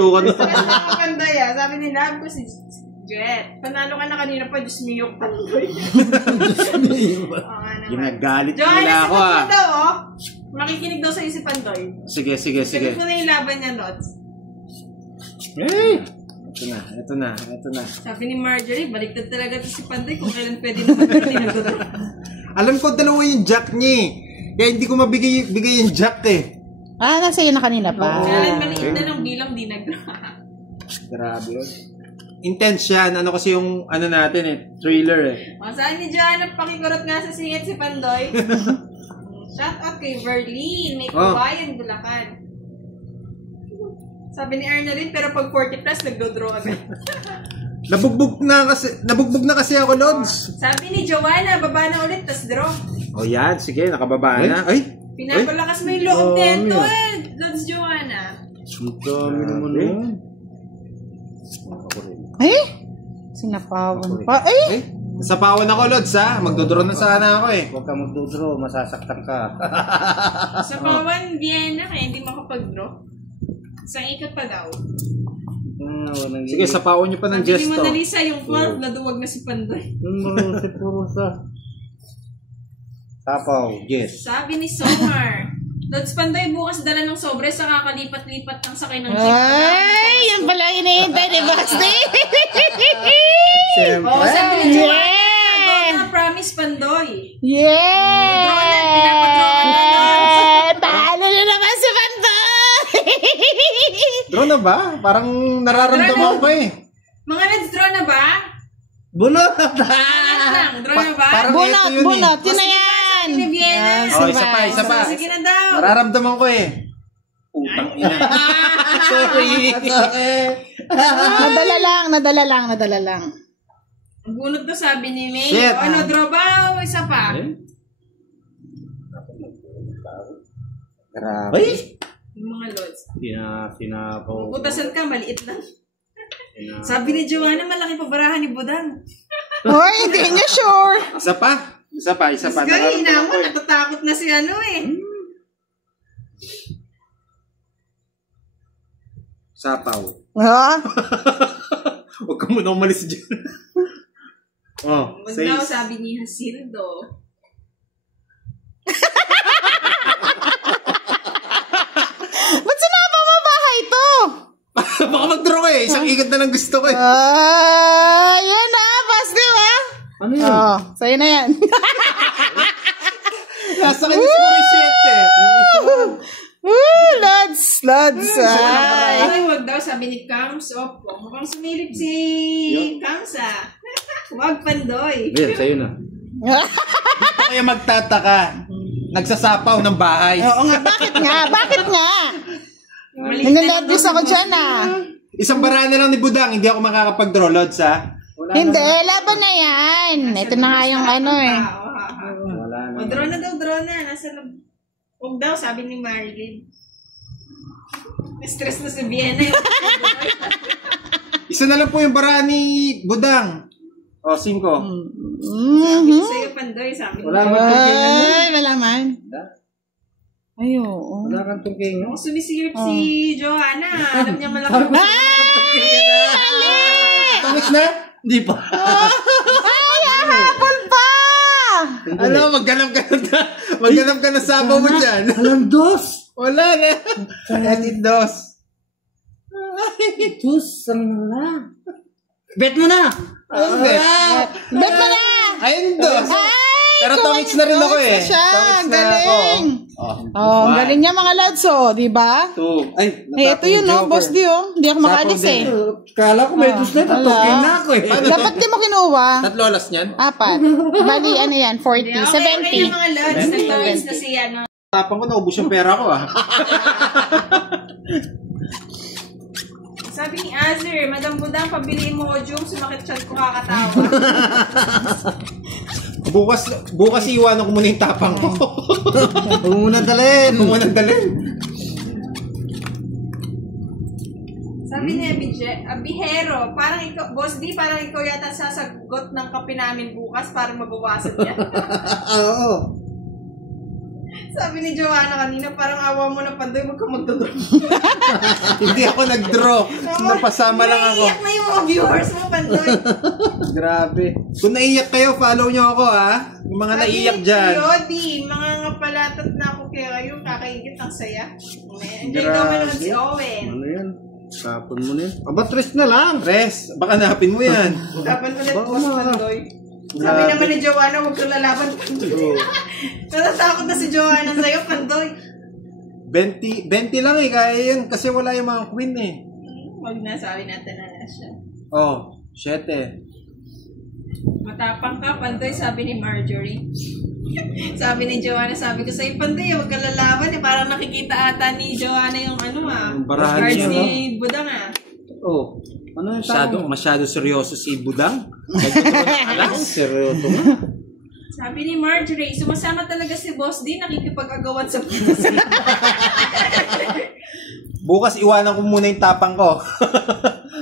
pintukan. Panday ah. Sabi ni Lab ko si Jet. Panalo ka na kanina pa, Diyos miyok Pandoy. Ginagalit nila ako ah. Daw, oh. Makikinig daw sa si Pandoy. Sige. Sabi ko na yung laban niya, Lods. Hey! Ito na. Sabi ni Marjorie, baliktad talaga to si Pandoy kung kailan pwede naman pinagdodor. Alam ko dalawa yung jack niya. Kaya hindi ko mabigay yung jack eh. Nasa iyo na kanina pa. Kailan maliit na ng bilang di Grabe yun. Intense yan. Ano kasi yung natin eh. Thriller eh. Saan ni Joanna pakikurot nga sa singit si Pandoy? Shout out kay Verlene. May kawayan Bulacan. Sabi ni Arnalyn, pero pag 40 plus, nagdodraw agad. Nabugbog na kasi ako, Lods. Sabi ni Joanna, baba na ulit, tas draw. Yan. Sige, nakababa na. Ay! Pinapalakas mo yung loob nito eh, Lods Joanna. Ang dami naman eh. Sinapawan pa. Nasapawan ako, Lods ha. Magdodraw na sana ako eh. Huwag ka magdodraw, masasaktan ka. Sa Pawan, Vienna, kaya hindi makapag-draw. Isang ikot pa daw. Sige, sapawan nyo pa ng gesto. Sabi ni Mona Lisa, yung 12, naduwag na si Pandoy. Sapaw, yes. Sabi ni Somar, Lods Pandoy, bukas dala ng sobre sa kakalipat-lipat ng sakay ng jeep. Ay, yan pala iniintay ni Basti. Siyempre. Sabi ni Joanna, promise Pandoy. Paano na naman si Pandoy? Draw na ba? Parang nararamdaman ko eh. Mga Lods, draw na ba? Bunot! Draw na ba? Bunot. Yun na yan. Sabi ni Vienna. Isa pa. Sige na daw. Nararamdaman ko eh. Putang ina. Sorry. Nadala lang. Ang bunot to sabi ni May. Shit. Draw ba o isa pa? Grabe. Yung mga Lods. Sinapaw. Putasan ka, maliit lang. Sabi ni Joanna, malaki pa barahan ni Budang. Hindi niya sure. Isa pa. Guy, naman, natatakot na si eh. Sapaw. Ha? Huwag ka muna umalis dyan. Magdaw, sabi ni Jacinto. Ba't sinapa mo bahay to? Baka mag-draw eh. Isang ikot na lang gusto ko eh. Yan na, Basti ba? Ano yun? Sa'yo na yan. Nasa kanya siguro yung shit eh. Lods. Ay, wag daw, sabi ni Kams. Opo, mukhang sumilip si Kams Wag Pandoy. Ayan, sa'yo na. Dito kayo magtataka. Nagsasapaw ng bahay. Oo nga, bakit nga? Nanilabis ako dyan Isang bara na lang ni Budang, hindi ako makakapag-draw, Lods ha. Hindi, laban na yan. Ito na nga yung Wala na. Draw na. Nasa loob. Huwag daw, sabi ni Marilyn. Stress na si Vienna yung Isa na lang po yung bara ni Budang. 5. Sabi sa'yo, Pandoy, sabi Wala niya. man. Wala man. Ay, oo. Wala kang tungking. Kung sumisilip si Joanna, alam niya malaki. Tangis na? Hindi pa. Habol pa! Magganap ka na sapaw mo dyan. Alam, dos. Wala na. Edit dos. Dos, ang wala. Bet mo na. Bet mo na! Ayun dos. Pero tongits na rin ako eh. Ang galing. Ang galing niya mga lads, di ba? 2. Ay, ito yun, Boss D, Hindi ako makaalis eh. Kala ko may dos na ito. Tungking na ako eh. Dapat di mo kinuha. 3 alas niyan. 4. Bali, ano yan? 40, Okay, yung 70. mga lods, nag-tawins na siya. Tapang ko, naubos yung pera ko ah. Sabi ni Azir, Madam Budang, pabiliin mo Ojum, sumakit chat ko kakatawa. Bukas iwanan ko muna yung tapang ko. Huwag mo muna dalhin. Sabi ni Abihero, parang ikaw, Boss D, parang ikaw yata sasagot ng kape namin bukas para mabawasan yan. Oo. Sabi ni Joanna kanina, parang awa mo na Pandoy, wag kang magdodro. Hindi ako nag-draw. Napasama lang ako. Naiiyak na yung mga viewers mo, Pandoy. Grabe. Kung naiiyak kayo, follow nyo ako ha. Yung mga naiiyak dyan. Yodi, mga ngapalatat na ako kaya kayo, kakaigit ang saya. Enjoy Grabe. daw manood si Owen. Ano yan? Tapon mo na yan. Aba, tres na lang. Res, baka napin mo yan. Dapat ulit Baka post, na. Pandoy. Sabi naman ni Joanna, huwag kang lalaban, Pandoy. Natatakot na si Joanna sa'yo, Pandoy. 20 lang eh, kaya yun. Kasi wala yung mga queen eh. Huwag na, sabi natin na siya. Oh, 7. Matapang ka, Pandoy, sabi ni Marjorie. Sabi ni Joanna, sabi ko sa'yo, Pandoy, huwag kang lalaban. Parang nakikita ata ni Joanna yung Yung barahan cards niya, ni Budang Oh. Ano yung Masyado seryoso si Budang. Nagtuturo ng alas. Seryoso nga. Sabi ni Marjorie, sumasama talaga si Boss D, nakikipag-agawan sa putas. Bukas iwanan ko muna yung tapang ko.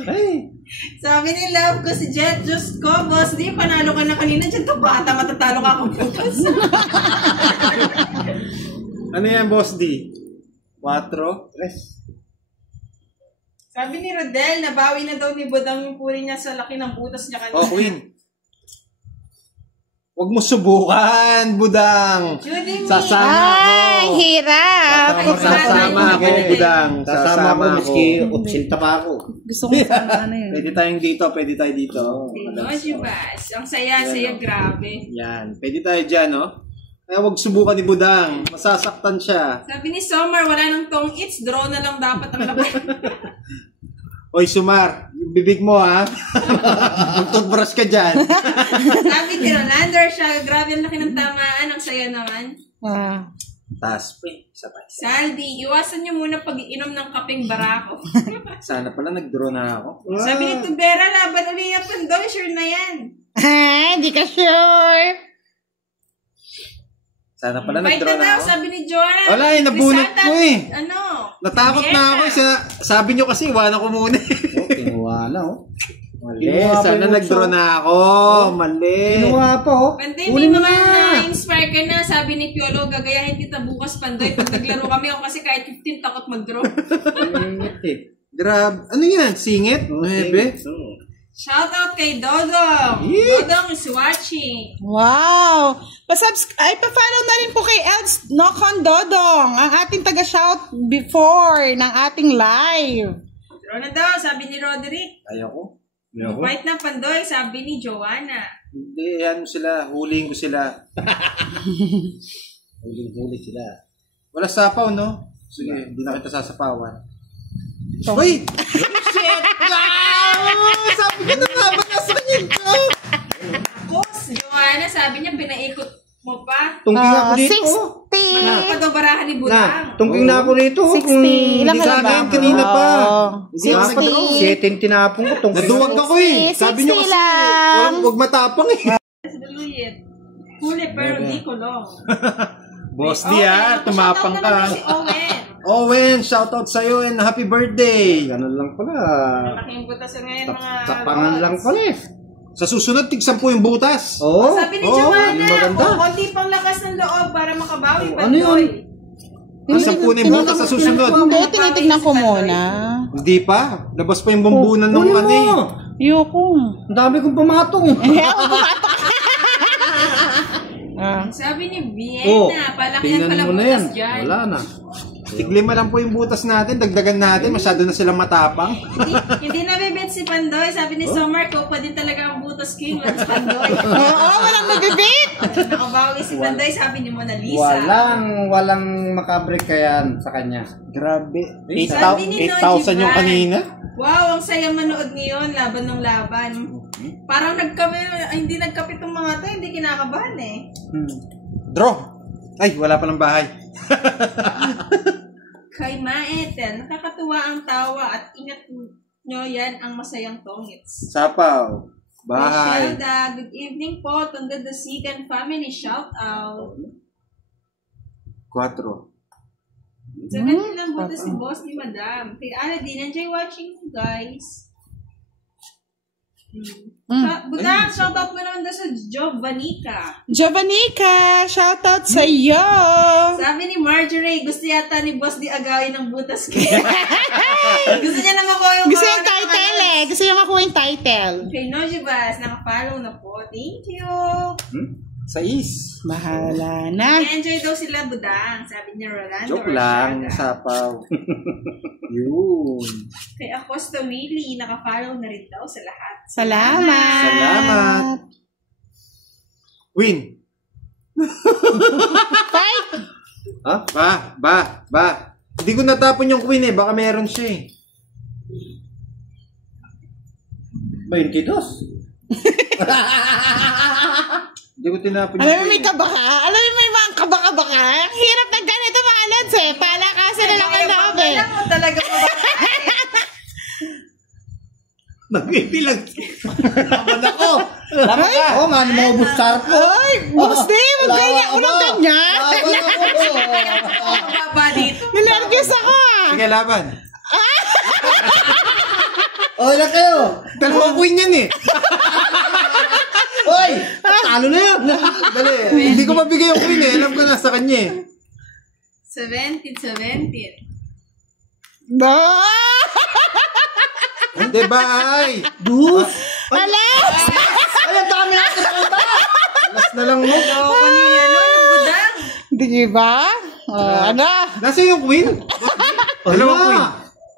Ay. Sabi ni Love ko si Jet, Diyos ko, Boss D, panalo ka na kanina, dyan to bata, matatalo ka akong putas. Ano yan, Boss D? 4? Tres. Sabi ni Rodel, nabawi na daw ni Budang yung puri niya sa laki ng butas niya kanina. Oh, Queen. Huwag mo subukan, Budang. Judy me. Sasama ako. Ay, hirap. Sasama ako, Budang. Sasama ko, miski 80 pa ako. Gusto ko sana ano yun. Pwede tayong dito, pwede tayo dito. Emoji Bass. Ang saya-saya, grabe. Yan. Pwede tayo dyan, no? Kaya huwag subukan ni Budang. Masasaktan siya. Sabi ni Somar, wala nang tong its, draw na lang dapat ang laban. Oy, Sumar. Yung bibig mo, ha? Mag-toothbrush ka dyan. Sabi ni Rolander siya, grabe ang laki ng tamaan, ang saya naman. Ah. Taas pa eh. Isa pa. Saldi, iwasan niyo muna pag-iinom ng kapeng barako. Sana pala nag-draw na ako. Sabi ni Tubera, laban ulit yung Pandoy, sure na yan. Ay, di ka sure. Sana pala Fight nag-draw na na daw, ako. sabi ni Joanna. Wala eh, nabunot ko eh. Ano? Natakot na ako. Sabi nyo kasi, iwanan ko muna. Oh, kinuha na, oh. Mali. Kinuha pa Sana yung nag-draw utso. na ako. Mali. Kinuha pa, oh. Pandoy, Uli hindi mo naman na. na-inspire ka na, sabi ni Piolo, gagayahin kita bukas, Pandoy. Pag naglaro kami ako kasi kahit 15, takot mag-draw. Ingit eh. Grabe. Ano yan? Singit? Nuebe? Shout out kay Dodong. Yee! Dodong is watching. Wow! Pa-follow na rin po kay Elds Nokon Dodong, ang ating taga-shout before ng ating live. Draw na daw, sabi ni Roderick. Ayoko. Fight na Pandoy, sabi ni Joanna. Hindi, yan sila. Huliin ko sila. Huling-huli sila. Wala sapaw, no? Sige, hindi na kita sasapawan. Uy! Shit! Sabi ko na nga ba nasa kanya ka? Ako, si Joanna, sabi niya, pinaikot mo pa. Tungking ako dito. 60. Ano pa daw barahan ni Na, Budang? tungking na ako dito. 60. Ilang ka Sa na ba? akin, kanina pa. Hindi ako pa daw. 7 tinapon ko. Tungking Naduwag ako eh. Sabi niyo 60 kasi, lang. huwag matapang eh. Sa Daluyet. Huli pero di kulong. Boss D ah, tumapang Shoutout naman ka. Si Owen. Owen, shoutout sa'yo and happy birthday. Ganun lang pala. Malaking butasan ngayon mga Tapangan lang lods. pala eh. Sa susunod, tig-10 yung butas. Oo. Sabi ni Oh, Joanna, maganda. kung konti pang lakas ng loob para makabawi, Ano Pandoy. Ang 10 na yung butas sa susunod. Hindi, tinitignan ko muna. Hindi pa. Labas pa yung bumbunan ng Kunin ano eh. mo. Ayoko. Ang dami kong pumatong. Sabi ni Oh, Vienna, palakihan tingnan pala mo na yan. butas dyan. Wala na. Tiglima lang po yung butas natin. Dagdagan natin. Masyado na silang matapang. Hindi nabibit si Pandoy. Sabi ni Summer, ko pa din talaga ang butas king. What's Pandoy? Oo, walang nabibit. Nakabawi si Pandoy, sabi ni Mona Lisa. Walang makabreak kayan sa kanya. Grabe. Sabi ni 8,000 yung Noji kanina. Wow, ang saya manood ngayon, laban ng laban. Parang hindi nagkape itong mga to, hindi kinakabahan eh. Draw. Ay, wala pa ng bahay. Kay Maeten, nakakatuwa ang tawa at ingat nyo yan ang masayang tongits. Sapaw. Kay Bahay. Shelda, good evening po, Tondo the Sigan family, shout out. 4. Sagat lang buta si boss ni Madam. Kay Aladdin, enjoy watching you guys. Budang, shoutout mo naman daw sa Jovanika. Jovanika, shoutout sa iyo. Sabi ni Marjorie, gusto yata ni Boss di agawin ng butas kaya. Gusto niya na makuha yung Gusto yung title eh. Gusto yung makuha yung title. Okay, Nojibas, nakafollow na po. Thank you. Sais. Bahala na. I-enjoy daw sila, Budang. Sabi niya Rolando. Joke lang, sapaw. Yun. Kay Aposto Willie, nakafollow na rin daw sa lahat. Salamat. Salamat. Win. Fight. Ha? Ba. Hindi ko natapon yung queen eh. Baka meron siya eh. 22. Hindi ko tinapon yung Alam mo queen. may kabaka? Alam mo may mga kabaka-baka? Ang hirap ng ganito mga lods eh. Palakasan na lang ang loob eh. Alam mo talaga mababa. Magbibilang. Laban ako. Laban ka. Oo nga, maubos start ko. Ay, boss di, wag ganyan. Unang ganyan. Mababa dito. Ninervyos ako ah. Sige, laban. O, ilan kayo? Dalawang queen yan eh. Hoy! Talo na yan. Dali. Hindi ko mabigay yung queen eh. Alam ko nasa kanya eh. 17. Ba! Hindi ba ay? Dus! Alas! Ay, ang dami natin punta! Last na lang mo. Loko niya, no? Yung Budang. Di ba? Ano? Nasa yung queen? Dalawang queen.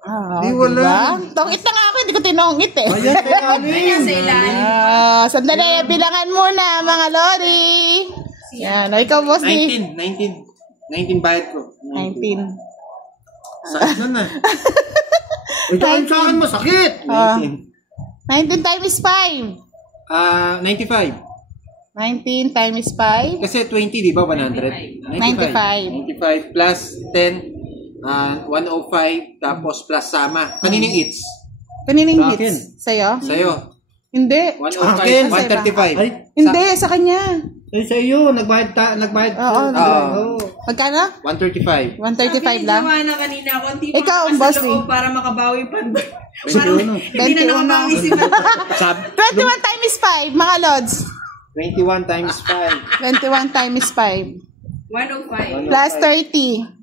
Ah, Di wala. diba? Tongit na nga ako, hindi ko tinongit eh. Ayan, kay namin. Ayan sa ilalim. Sandali, bilangan muna mga lodi. Yan, ikaw boss ni. 19 bayad ko. 19. Sakit na na. Ito ang sa akin masakit. 19 times 5. 95. 19 times 5. Kasi 20, di ba? 100? 95 plus 10, 105, tapos plus sama. Kaninong eats? Kanining Sa akin. hits? Sa'yo? Sa'yo. Hindi. 105, Ay, 135. Hindi, sa kanya. ay sa iyo, nagbayad Oo. Oo. Magkano? 135. 135 lang. Sabi ni Joanna kanina, konti Ikaw ang pa boss sa loob para makabawi pa. Parang hindi na 21. nakabawi si Budang. Sabi, 21 times 5, mga lods. 21 times 5. 21 times 5. 105. Plus 30.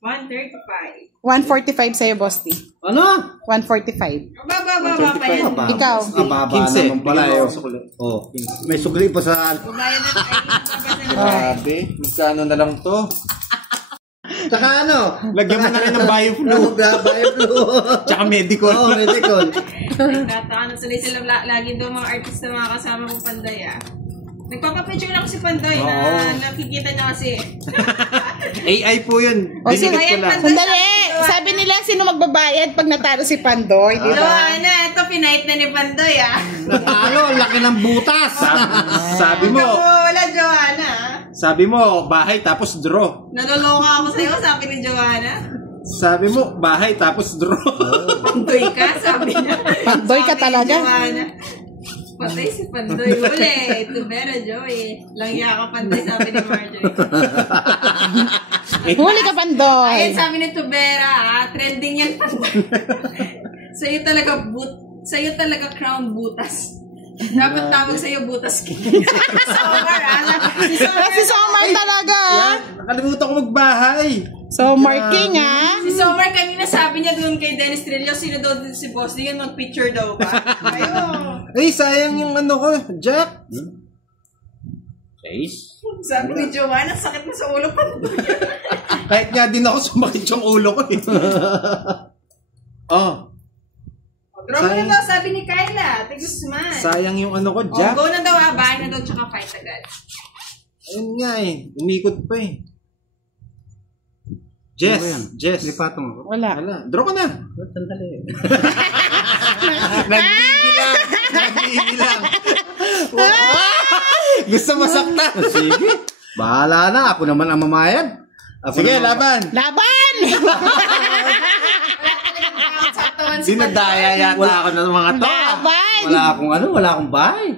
135. 145 sa'yo, boss T. Ano? 145. Baba pa yan. Ikaw. Mababa 15. naman pala Bigyan mo yun. ako sa kulit. Oh, may sugli pa sa... Bumayad na tayo. Grabe. Magkano na lang to? Tsaka ano? Lagyan mo na rin ng bioflu. Bioflu. Tsaka medical. Oo, medical. Nagtataan. Sanay sila lagi daw mga artista mga kasama kong Panday ah. Nagpapapicture lang si Panday na nakikita niya kasi. AI po yun. O, sino- Dinikit ko lang. Sandali, sabi nila sino magbabayad pag natalo si Pandoy, di ba? Joanna, ito pinait na ni Panday ah. Natalo, laki ng butas. Sabi mo, Wala Joanna ah. sabi mo, bahay tapos draw. Naloloka ako sa'yo, sabi ni Joanna. Sabi mo, bahay tapos draw. Pandoy ka, sabi niya. Pandoy ka Sabi ni talaga? Joanna. Patay si Pandoy. Uli, Tubera Joy. Langya ka Pandoy, sabi ni Marjorie. Huli ka, Pandoy. Ayun, sabi ni Tubera, trending yan Pandoy. Sa'yo talaga crown butas. Dapat tawag sa'yo butas king. Somar, Si Somar talaga. Yan, nakalimutan ko magbahay. Somar King, ah. Si Somar kanina sabi niya doon kay Dennis Trillo, sino daw din si Boss Lee, mag-picture daw ba? Ayun. Ay, sayang yung ano ko, Jack. Sabi ni Joanna, sakit mo sa ulo pa. Kahit nga din ako sumakit yung ulo ko eh. Oh, Draw mo na daw, sabi ni Kyla. Tigus man. sayang yung ano ko, Oh, Jack. go na daw bahay na daw, tsaka fight agad. Ayun nga eh, umikot pa eh. Jess. Lipatong ako. Wala. Wala, draw ko na. Sandali. Nagbibilang. Gusto masakta. Sige. Bahala na. Ako naman ang mamayad. Ako Sige, naman- laban. Laban! Dinadaya yata ako ng mga to. Laban! Wala akong bahay.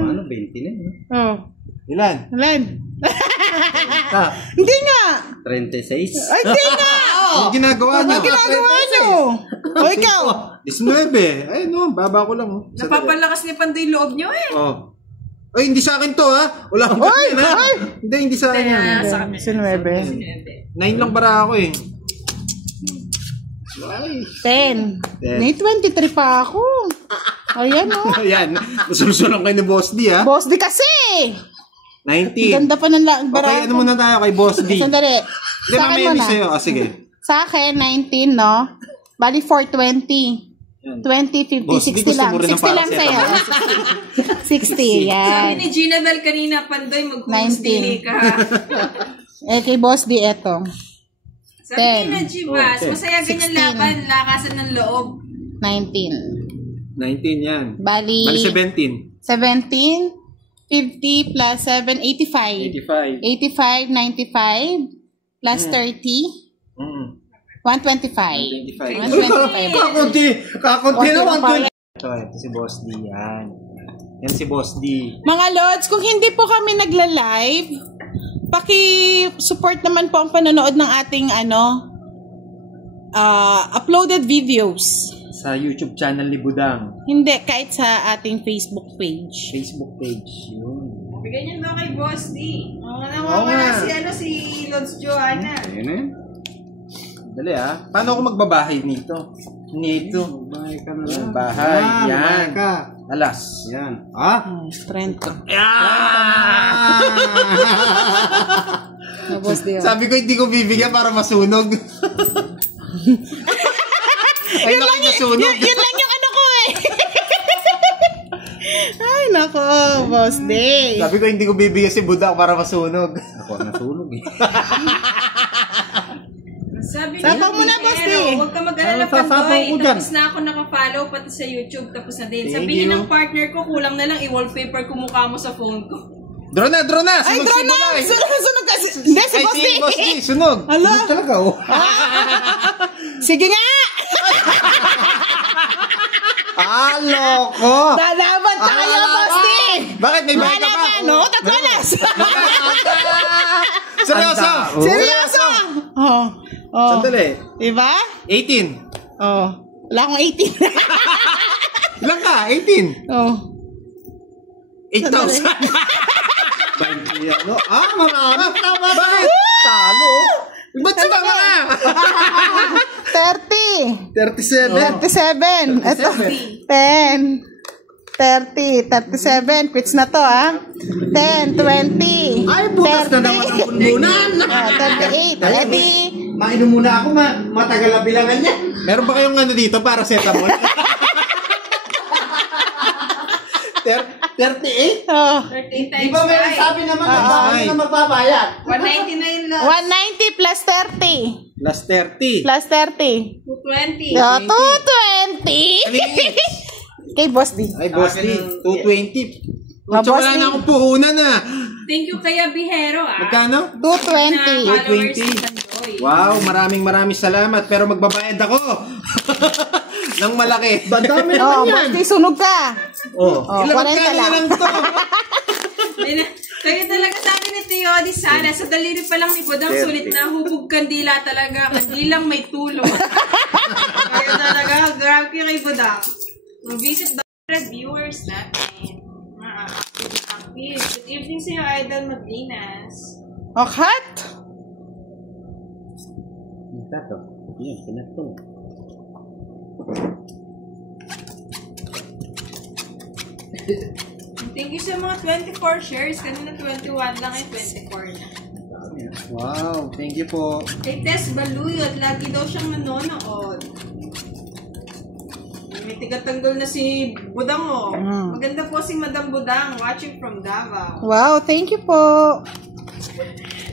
Ano, 20 na yun. Oh, Ilan? Alan. Hindi nga. 36. Ay, hindi nga. Ang ginagawa niyo. Ang ginagawa nyo. O, ikaw. 19. Ay, no. Baba ko lang. Oh. Napapalakas ni Pandoy loob nyo eh. Oh. Ay, hindi sa akin to, ha? Wala akong ganyan, ha? Hindi sa akin yan. Sa kami. Si 9. 9 lang para ako, eh. Ay. 10. May 23 pa ako. Ayan, o. Ayan. Nasusunod kayo ni Boss D, ha? Boss, di kasi. 19. Ganda pa ng barato. Okay, ano muna tayo kay Boss D? Sandali. Hindi, Sa akin mamaya muna. di sa'yo. Ah, sige. Sa akin, 19, no? Bali, 420. 20, 50, Boss, di 60 gusto lang. mo rin ng 60 lang sa'yo. 60, yan. Sabi ni Gina Bel kanina, Pandoy, mag-dili ka. Eh, kay Boss D, eto. Sabi 10. ni na Givas, masaya ganyan 16. laban, lakasan ng loob. 19. 19 yan. Bali, Bali 17. 17, 50 plus 7, 85. 85. 85, 95, plus 30, 125. 125. Kakunti na 120. 125. Ito si Boss D, yan. Yan si Boss D. Mga Lods, kung hindi po kami nagla-live, paki-support naman po ang panonood ng ating uploaded videos. Sa YouTube channel ni Budang. Hindi, kahit sa ating Facebook page. Facebook page. Yun. Bigyan niyo daw kay Boss D. Oo Nawawala nga. si Lods Joanna. Ayun na yun. Dali, ha? Paano ako magbabahay nito? Nito. Bahay ka na lang. Bahay. Yan. Bahay ka. Alas. Yan. Ah! Strength. Ah! Boss D. Sabi ko hindi ko bibigyan para masunog. Ay, naku, nasunog. Yun lang yung ano ko eh. Ay, nako, Boss D. Sabi ko hindi ko bibigyan si Budak para masunog. Ako natulog eh. Sabi Sapaw mo na, Boss D. Huwag ka mag-alala, Ano, sasapaw Pandoy. ko dyan. Tapos na ako nakafollow, pati sa YouTube, tapos na din. Thank Sabihin you. ng partner ko, kulang na lang i-wallpaper ko mukha mo sa phone ko. Draw na, draw na. Ay, Sunog draw si na! Budak. Sunog ka! Hindi, si Ay, Boss si D! Boss D, sunog. Hala! Talaga oh. Sige nga! Loko. Lalaban tayo, Boss D! Bakit may bahay ka pa? Lalaban, no? Tatalas! Seryoso? Seryoso! Oh. Oh. Sandali. Diba? 18. Oh. Wala akong 18. Ilan ka? 18. Oh. 8,000. Ano? Ah, marami. Bakit? Talo. Ba't sa mga? 30. 37. 37. Ito. 10. 30. 37. Quits na to, ah. 10. 20. Ay, butas na naman ang bunbunan. 38. Edi. Mainom muna ako, matagal na bilangan niya. Meron ba kayong ano dito para setamol? 38? Oh. 13 Di times ba may 5. sabi naman na Ah, bahay ay. na magbabayad? 199 lang. 190 plus 30. Plus 30. Plus 30. 220. Oh, 220. Kay Boss D. Ay, Boss D. 220. Ah, Tsaka Boss wala D. na akong puhunan na. Thank you kaya Bihero, ah. Magkano? 220. Na followers 220. ni Pandoy. Wow, maraming salamat. Pero magbabayad ako. Nang malaki. Badami Oh, naman Boss yan. D, sunog ka. Oh, Oh, ilan 40 magkano na lang. lang to? Kaya talaga sabi ni Tio Di Sana, sa daliri pa lang ni Budang, sulit na hubog kandila talaga. Kandilang may tulong. Kaya talaga, grabe kay Budang. Mag-visit the viewers natin. Active. Good evening sa iyo, Idol Magdinas. Oh, cut. Ito to. Yan, pinatong. Thank you sa mga 24 shares. Kanina 21 lang ay 24 na. Wow, thank you po. Kay Tess Baluyot, lagi daw siyang nanonood. May tigatanggol na si Budang, oh. Maganda po si Madam Budang, watching from Davao. Wow, thank you po.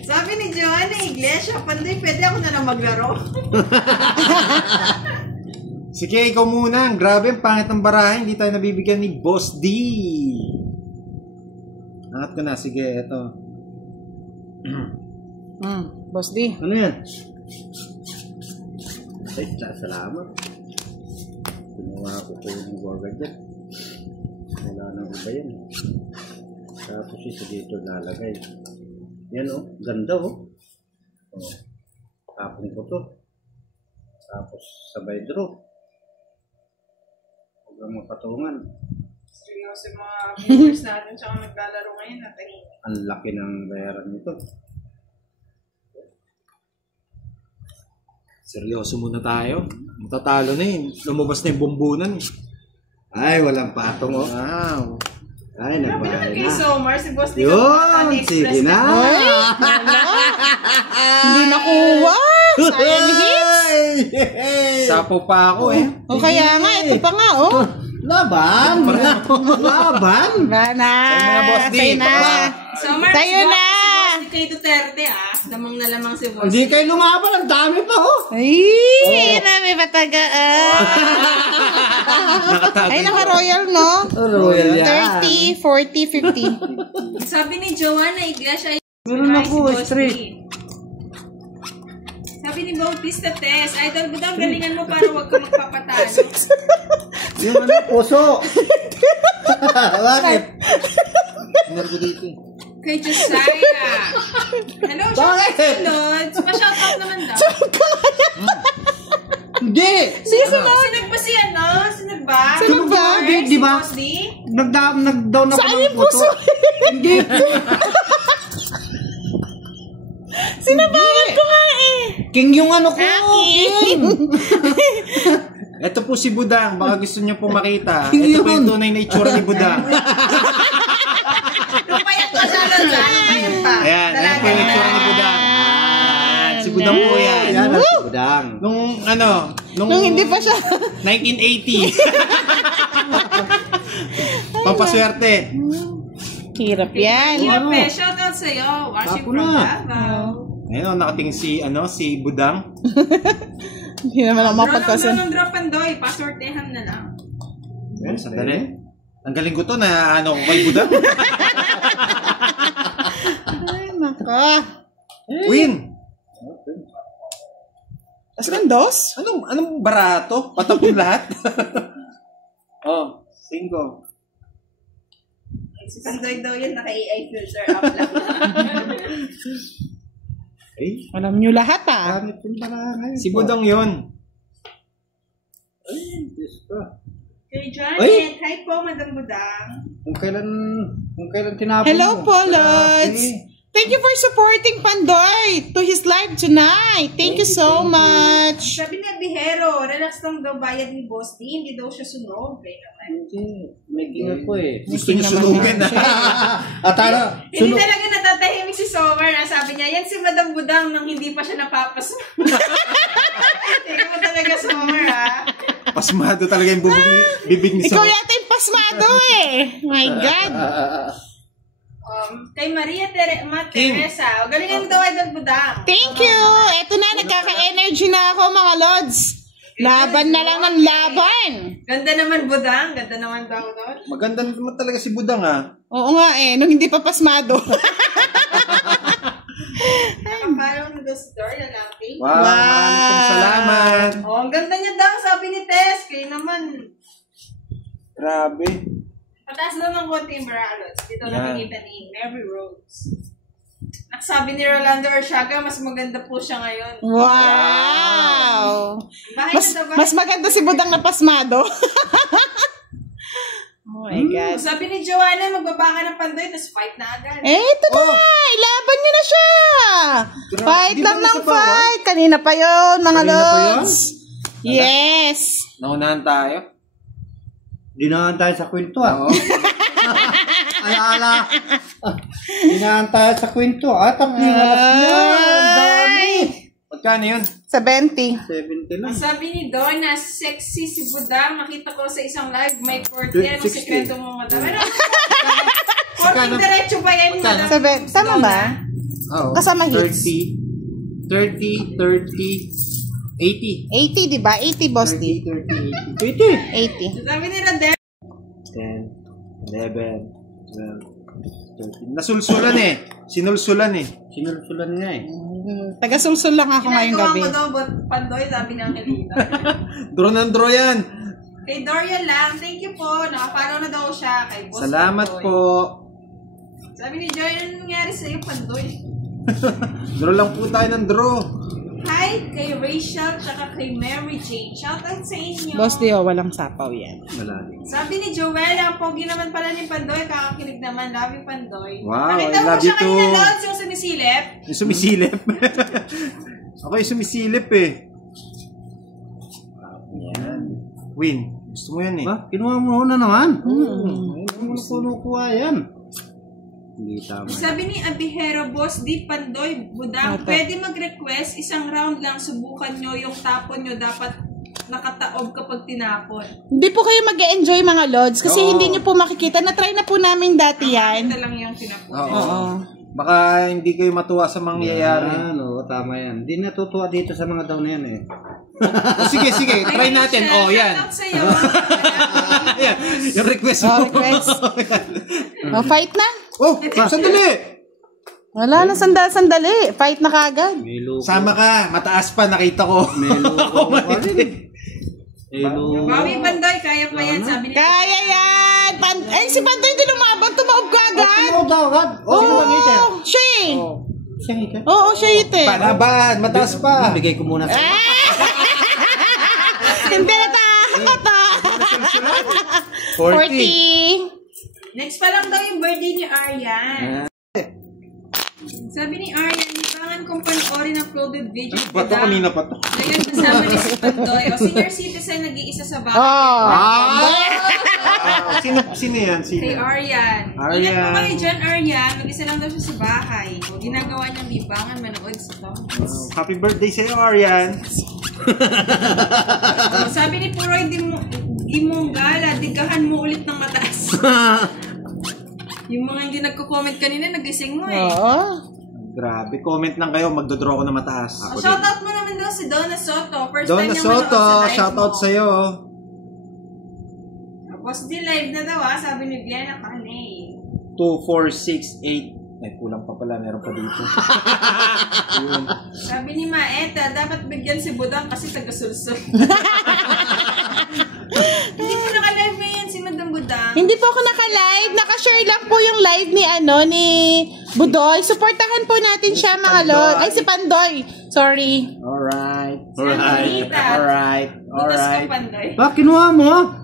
Sabi ni Joanna Iglesia, Pandoy, pwede ako na lang maglaro. Sige, ikaw muna. Grabe, ang pangit ng barahe. Hindi tayo nabibigyan ni Boss D. Angat ko na. Sige, eto. Boss D. Ano yan? Ay, salamat. Ginawa ko po yung agad dyan. Wala nang iba yan. Tapos isa dito lalagay. Yan o, ganda o. Tapong ko to. Tapos sabay draw. Huwag lang mapatungan. Seryoso yung mga viewers natin tsaka naglalaro ngayon natin. Ang laki ng bayaran nito. Seryoso muna tayo. Matatalo na yun. Lumabas na yung bumbunan. Ay, walang patong o. Wow. Ay, Grabe naman nagbayad kay na. Somar, si Boss Nick. Yun, sige na. Hindi nakuha. Sayang hits. Sapo pa ako eh. O kaya nga, ito pa nga, oh. Laban! Laban! Wala na. Sa mga boss di, Sa'yo na. baba. Somar, Sa'yo si na. Boss Nick kay Duterte lamang na lamang si Boss. Hindi kayo lumaban, ang dami pa oh. Ay, may patagaan. Ay, naka-royal, no? Royal yan. 30, 40, 50. Sabi ni Joanna Iglesia, Meron ako, straight. Sabi ni Bautista Tess, Idol Budang, galingan mo para wag ka magpapatalo. Yung ano, puso. Bakit? Nervo dito eh. Kay Josiah. Hello, Bakit? Lods. Pa-shoutout naman daw. Hindi! Sinag ba si ano? Sinag ba? Sinag ba? Di ba? Si Boss D? Nag-down ako Saan ng yung puso? Hindi. Sinabayan ko nga eh. King yung ano ko. Akin. Ito po si Budang. Baka gusto niyo po makita. Ito po yung tunay na itsura ni Budang. Lupayan ko siya, Lods. Lupayan pa. Ayan. Ayan po yung itsura ni Budang. Si Budang po yan. Yan ang si Budang. Nung Hindi pa siya. 1980. Pampaswerte. Hirap yan. Hirap eh. Shoutout sa'yo. Watching Tapo from na. Davao. Ayun, nakating si Budang. Hindi naman ako mapagkasan. Drop ng drop Pandoy. Pasortehan na lang. Ayan, sandali. Ang galing ko to na kay Budang. Ay, nako. Win! As ng dos? Anong barato? Patapon lahat? Oh, 5. Si Pandoy daw yan, naka-AI filter up lang. Ay, Alam nyo lahat ah. Gamit yung barangay. si Budang yun. Ay, Diyos ko. Kay Janet, hi po, Madam Budang. Kung kailan tinapon Hello mo. po, Lods. Thank you for supporting Pandoy to his live tonight. Thank you so much. Sabi ni Bihero, relax lang daw bayad ni Boss D, hindi daw siya sunog. Kaya naman. Hindi. Making ako eh. Gusto niyo sunugin na. At ano? Hindi talaga natatahimik si Somar. Sabi niya, yan si Madam Budang nang hindi pa siya napapas. Tingnan mo talaga, Somar, ha? Pasmado talaga yung bibig ni Ikaw Sam. yata yung pasmado eh. My God. Kay Maria Teresa. Galingan daw ay Budang. Thank you. Eto na, nagkaka-energy na ako mga Lods. Laban na lang ng laban. Ganda naman Budang. Ganda naman daw doon. Maganda naman talaga si Budang ah. Oo nga eh, nung hindi pa pasmado. Nakaparang daw si Doria Lamping. Wow, maraming salamat. Oh, ang ganda niya daw, sabi ni Tess. Kayo naman. Grabe. Pataas daw ng konti yung Baralos. Dito Yan. nakikita ni Mary Rose. Nakasabi ni Rolando Arsiaga, mas maganda po siya ngayon. Wow. Bahay Mas, na sa bahay. mas maganda si Budang na pasmado. Oh my God. Sabi ni Joanna, magbaba ka ng Pandoy, tapos fight na agad. Eh, ito na. Ilaban niyo na siya. Fight Di ba lang nasa ng power? fight. Kanina pa yun, mga Kanina pa yun? Lods. Yes. Naunahan tayo. Dinahan tayo sa kwento ah. Oo. Ala. Dinahan tayo sa kwento. At ang alas na. Ang dami. Magkano yun? 70. 70 lang. Ang sabi ni Donna, sexy si Budang. Makita ko sa isang live, may 40. Anong 60. sekreto mo, madam? Ano? 40 diretso ba yan, madam? Tama ba? Oo. Kasama hits. 30, 80. 80, di ba? 80, Boss D. 30, 80. 80. Sabi ni Radel, 10, 11, 12, 13. Nasulsulan eh. Sinulsulan eh. Sinulsulan nga eh. Taga-sulsul lang ako ngayong ginagawa gabi. ko daw, but Pandoy, sabi ng Angelita. Draw ng draw yan. Kay Doria lang, thank you po. Nakaparaw na daw siya kay Boss Salamat Pandoy. po. Sabi ni Joy, ano nangyari sa'yo, Pandoy? Draw lang po tayo ng draw. Hi kay Rachel tsaka kay Mary Jane. Shoutout sa inyo. Boss Dio, walang sapaw yan. Wala din. Sabi ni Joel, ang pogi naman pala ni Pandoy. Kakakilig naman. Love you, Pandoy. Wow, Nakita I mo love siya you too. kanina, Lods, yung sumisilip. Yung sumisilip. Ako yung sumisilip eh. Yan. Win. Gusto mo yan eh. Ba, kinuha mo na naman. Ano kunukuha yan? Hindi tama. Sabi ni Abihero, Boss di Pandoy, Budang, Ito. pwede mag-request, isang round lang, subukan nyo yung tapon nyo, dapat nakataob kapag tinapon. Hindi po kayo mag-enjoy mga lods kasi Oo. hindi nyo po makikita. Na-try na po namin dati yan. Ito lang yung tinapon. Oo. Baka hindi kayo matuwa sa mangyayari. Oo, tama yan. Hindi natutuwa dito sa mga daw na yan eh. Sige, try natin. Oh, yan. Shoutout sa'yo. Yan. Yung request mo. Request. Fight na. Oh, sandali. Wala na sandali. Fight na kagad. May loko. Sama ka. Mataas pa, nakita ko. May loko. May loko. Bawi Pandoy, kaya pa yan, sabi ni Kaya yan. Si Pantoy hindi lumabang. Tumaob ka agad. Ano daw, Gad? Sino ba ngiter? Siya eh. Siya ngiter? Oo, siya ite. Panaban, mataas pa. Bigay ko muna sa... Hindi na ta. 40. Next pa lang daw yung birthday ni Aryan. Sabi ni Aryan, libangan kong panoorin ang uploaded video. Bato kanina pa to. Ngayon kasama ni si Pandoy. O senior citizen, nag-iisa sa bahay. Sino yan? Kay Aryan. Aryan. Ingat mo kayo dyan, Aryan. Mag-isa lang daw siya sa bahay. O ginagawa niyang libangan, manood sa to. Happy birthday sa'yo, Aryan. Sabi ni Puroy, di mo gala, digahan mo ulit ng mataas. Yung mga hindi nagko-comment kanina, nagising mo eh. Oo. Grabe, comment lang kayo, magdodraw ko na mataas. O, shoutout mo naman daw si Donna Soto. First Donna time niya Soto, manood sa live shoutout mo. sa'yo. Tapos di live na daw sabi ni Vienna Caney. 2468. Ay, kulang pa pala, meron pa dito. Yun. Sabi ni Maeta, dapat bigyan si Budang kasi taga-sulsul. Hindi mo naka-live ngayon si Madam Budang. Hindi po ako naka-live. Naka-share lang po yung live ni Budoy. Supportahan po natin siya mga lord. Ay, si Pandoy. Sorry. Alright. Alright. Butas ka, Pandoy. Ba, kinuha mo?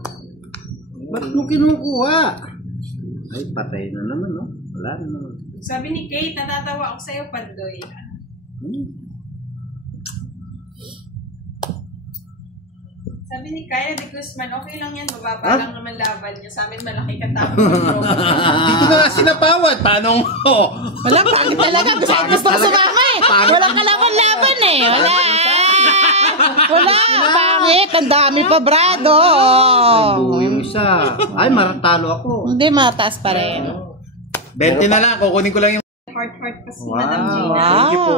Ba't mo kinukuha? Ay, patay na naman, no? Wala na naman. Sabi ni Kate, natatawa ako sa'yo, Pandoy. Sabi ni Kaya de Guzman, okay lang yan, mababa lang naman laban niya. Sa amin, malaki katapos. Dito na nga sinapawad. Paano mo? Wala, pangit talaga. Gusto ko sumama eh. Walang kalaban-laban eh. Wala, pangit. Ang dami pa, brado. Ay, yung isa. Ay, maratalo ako. Hindi, mataas pa rin. 20 na lang, kukunin ko lang yung... Heart pa si Madam Gina. Thank you po.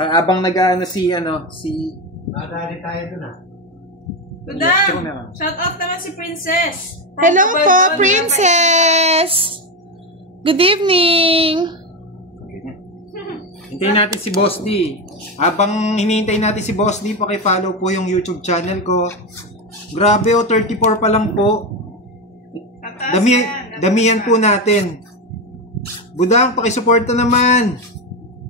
Abang nag-ano si Nadali tayo dun Budang, shout out naman si Princess. Hello po, Princess. Good evening. Hintayin natin si Boss D. Habang hinihintay natin si Boss D, paki-follow po yung YouTube channel ko. Grabe 34 pa lang po. Damihan po natin. Budang, paki-suporta naman.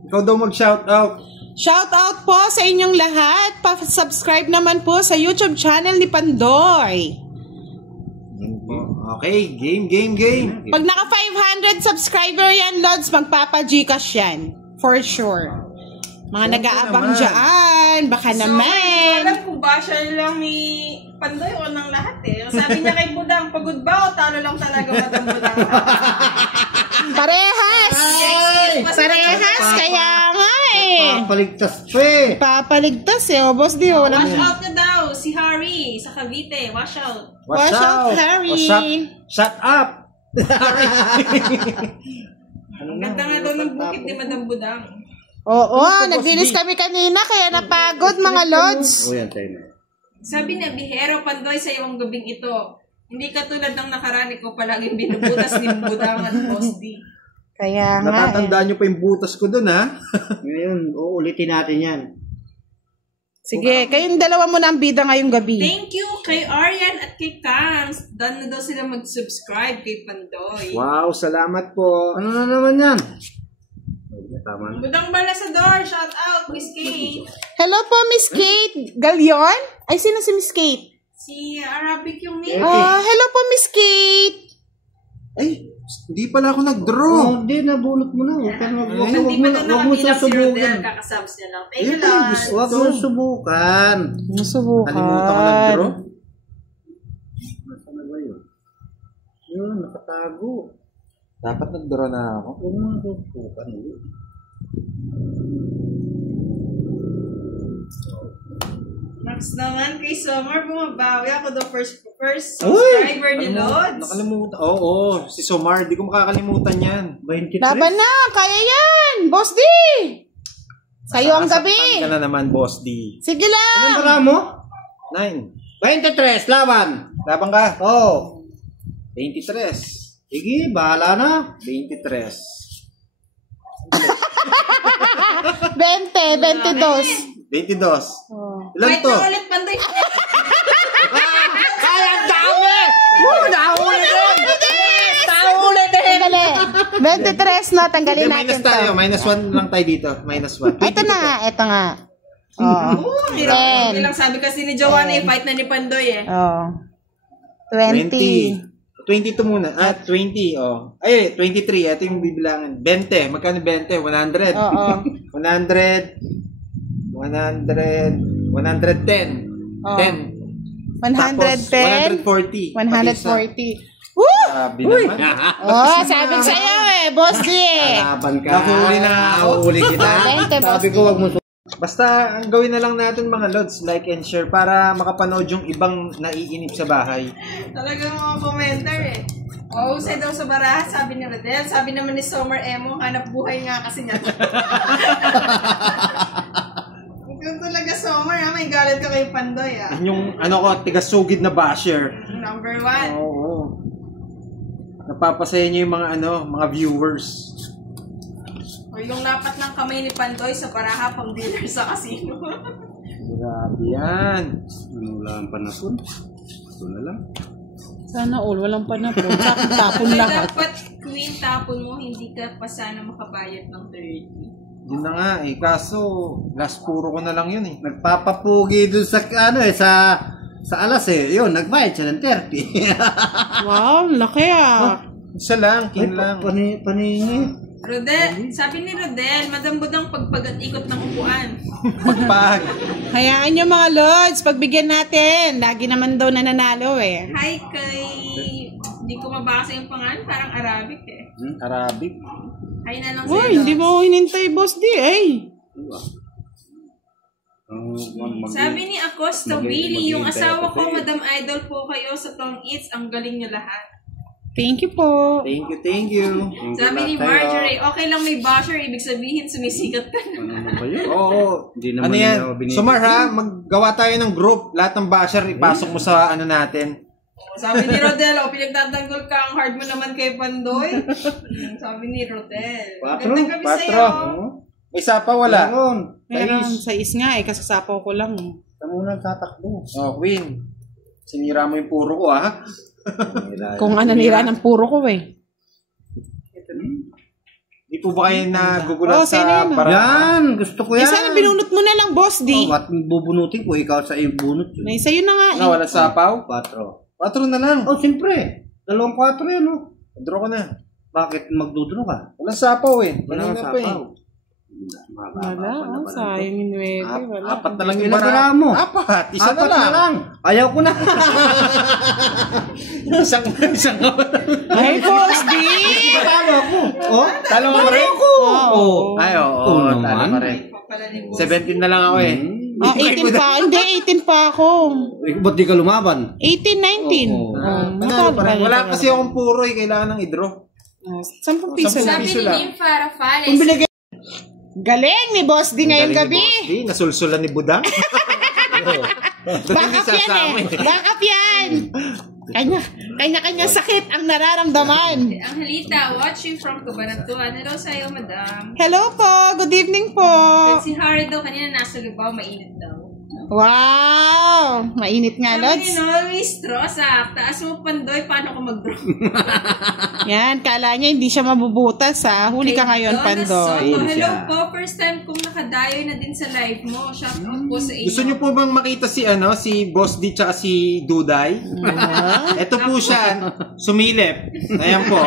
Ikaw daw mag-shoutout. Shout out po sa inyong lahat. Pa-subscribe naman po sa YouTube channel ni Pandoy. Yan po. Okay, game. Pag naka 500 subscriber yan, Lods, magpapa-Gcash yan. For sure. Mga nag-aabang dyan. Baka naman. Alam kung ba siya lang ni Pandoy o ng lahat eh. Sabi niya kay Budang, pagod ba o talo lang talaga Madam Budang? Parehas! Parehas, kaya nga eh. Papaligtas pa eh. Papaligtas eh. O, boss di, wala Wash out na daw si Harry sa Cavite. Wash out. Wash out, Harry. Shut up! Ang ganda nga daw ng bukid ni Madam Budang. Oo, naglinis kami kanina kaya napagod mga Lods. O yan, tayo na. Sabi ni Bihero, Pandoy sa ang gabing ito. Hindi katulad ng nakaraan ko palaging binubutas ni Budang at Boss D. Kaya nga Natatandaan nyo pa yung butas ko dun, ha? Ngayon, uulitin natin yan. Sige, kayong dalawa mo na ang bida ngayong gabi. Thank you kay Aryan at kay Kams. Done na daw sila mag-subscribe kay Pandoy. Wow, salamat po. Ano na naman yan? tama. Budang Balasador, shout out, Miss Kate. Hello po, Miss Kate. Galion? Ay, sino si Miss Kate? Si Arabic yung name. Hello po, Miss Kate. Ay, hindi pala ako nag-draw. Hindi, nabulot mo na. Huwag Hindi pa na mo nakapila si Rodel, susubukan. kakasubs niya lang. Thank you, Lord. Huwag mo subukan. Kalimutan ko nag-draw. Nasaan na ba yun? Yun, nakatago. Dapat nag-draw na ako. Huwag mo susubukan. Max naman kay Summer, bumabawi ako the first subscriber ni Lods. Nakalimutan. Oo, si Somar. Di ko makakalimutan yan. 23? Laban na, kaya yan. Boss D. Sa'yo ang gabi. Sasaktan ka na naman, Boss D. Sige lang. Anong bara mo? 9. 23, laban. Laban ka. Oh. 23. Sige, bahala na. 23. 22. 22. Oh. Ilan Wait to? na ulit, Pandoy. Ay, ang dami! Nahuli din! Nahuli din! Dali. 23 na, tanggalin Hindi, natin minus tayo. to. Minus 1 lang tayo dito. Minus 1. Ito na nga, ito nga. Oh. Hirap lang sabi kasi ni Joanna, i-fight na ni Pandoy eh. Oh. 20. 22 muna. 20. Oh. Ay, 23. Ito yung bibilangan. 20. Magkano 20? 100. Oo. 100. 110. Oh. 10. 110. 140. 140. Woo! Sabi naman. Oh, sabi ko sa'yo eh, boss D eh. Laban ka. Nahuli na ako. Nahuli kita. 20, boss Sabi D. ko, wag mo Basta, ang gawin na lang natin mga lods, like and share para makapanood yung ibang naiinip sa bahay. Talagang mga commenter eh. Oh, say daw sa baraha, sabi ni Rodel. Sabi naman ni Summer Emo, hanap buhay nga kasi niya. Ikaw talaga, Summer, ha? May galit ka kay Pandoy, ah. Yung, tigasugid na basher. Number 1. Oo. Napapasaya niyo yung mga, mga viewers. O yung lapat ng kamay ni Pandoy sa baraha, pang dealer sa casino. Grabe yan. Wala ang panahon. Ito na lang. Sana all, walang panapon. Tapon Ay, lahat. dapat, Queen, tapon mo, hindi ka pa sana makabayad ng 30. Yun na nga eh. Kaso, last puro ko na lang yun eh. Nagpapapugi dun sa, sa alas eh. Yun, nagbayad siya ng 30. Wow, laki ah. Isa lang, kin lang. Paningi. Rodel, sabi ni Rodel, Madam Budang pagpag-ikot ng upuan. Pagpag. Hayaan nyo mga lods, pagbigyan natin. Lagi naman daw nananalo eh. Hi kay... Hindi ko mabasa yung pangalan, parang Arabic eh. Arabic. Hi na lang Uy, sa'yo. hindi mo hinintay boss D eh. Sabi ni Acosta Willie, yung asawa ko, Madam Idol po kayo sa Tom Eats, ang galing nyo lahat. Thank you po. Thank you, thank you. Sabi ni Marjorie, okay lang may basher, ibig sabihin sumisikat ka na. Oo. Hindi naman Ano yan? niya binibigyan. Sumar ha, maggawa tayo ng group. Lahat ng basher, ipasok mo sa natin. Sabi ni Rodel, pinagtatanggol ka, ang hard mo naman kay Pandoy. Sabi ni Rodel. Gandang gabi sa'yo. May isa pa wala. Meron sa nga eh, kasasapaw ko lang. Ito muna tatakbo. Oh, Queen. Sinira mo yung puro ko ha. Kung ano nila ng puro ko eh. Di po ba kayo nagugulat sino sa yun? para? Yan, gusto ko yan. Sana binunot mo na lang boss D. Ba't bubunutin ko? Ikaw sa iyong bunot. May sa'yo na nga eh. Wala sapaw? 4. 4 na lang. Oh, siyempre. 2 4 yan, oh. Draw ko na. Bakit magdudro ka? Walang sapaw eh. Wala Kanina nga pa eh. sapaw. Wala, sayang yung 9. Wala. 4 na lang yung Ilan bara. bara mo? 4. Isa Apat na lang. Ayaw ko na. Isang Ay, boss D! Talo ako. Oh, Talo mo rin? Oo. Ay, oo. Oo Talo naman. ka rin. 17 na lang ako eh. 18 pa. Hindi, 18 pa ako. Ba't di ka lumaban? 18, 19. Oo. Panalo pa rin. Wala kasi akong puro eh. Kailangan ng i-draw. 10 piso lang. Sabi Piso ni lang. Nympha Rafales, Kung binigay... Galing ni Boss D ngayong gabi. Di, nasulsulan ni Budang. Backup yan eh. Backup yan. Kanya-kanya sakit ang nararamdaman. Angelita, watching from Cabanatuan. Hello sa'yo, madam. Hello po. Good evening po. At si Harry daw, kanina nasa Lubao, mainit daw. Wow! Mainit nga, Sabi Lods. ni Noe, straw sa taas mo pandoy, paano ko mag-draw? Yan, kala niya hindi siya mabubutas ha. Huli ka ngayon, Pandoy. Hello po, first time kong nakadayo na din sa live mo. Shout out po sa inyo. Gusto niyo po bang makita si si Boss D tsaka si Duday? Ito po siya, sumilip. Ayan po.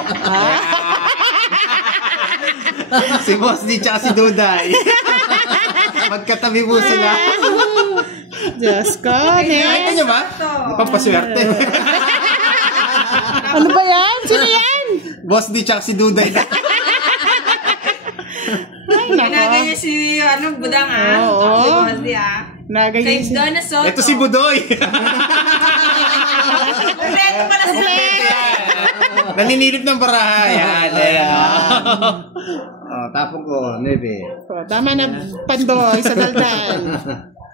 Si Boss D tsaka si Duday. Magkatabi po sila. Diyos ko, Nakita niyo ba? Pampaswerte. Ano ba yan? Sino yan? Boss D tsaka si Duday. Ay, nako. Ginagaya si Budang Oo. Si Boss D Nagay Kay si... Donna Soto. Ito si Budoy. Kompleto pala sila. Naninilip ng baraha. Yan. Tapon ko, Nebe. Tama na, Pandoy, sa daldal.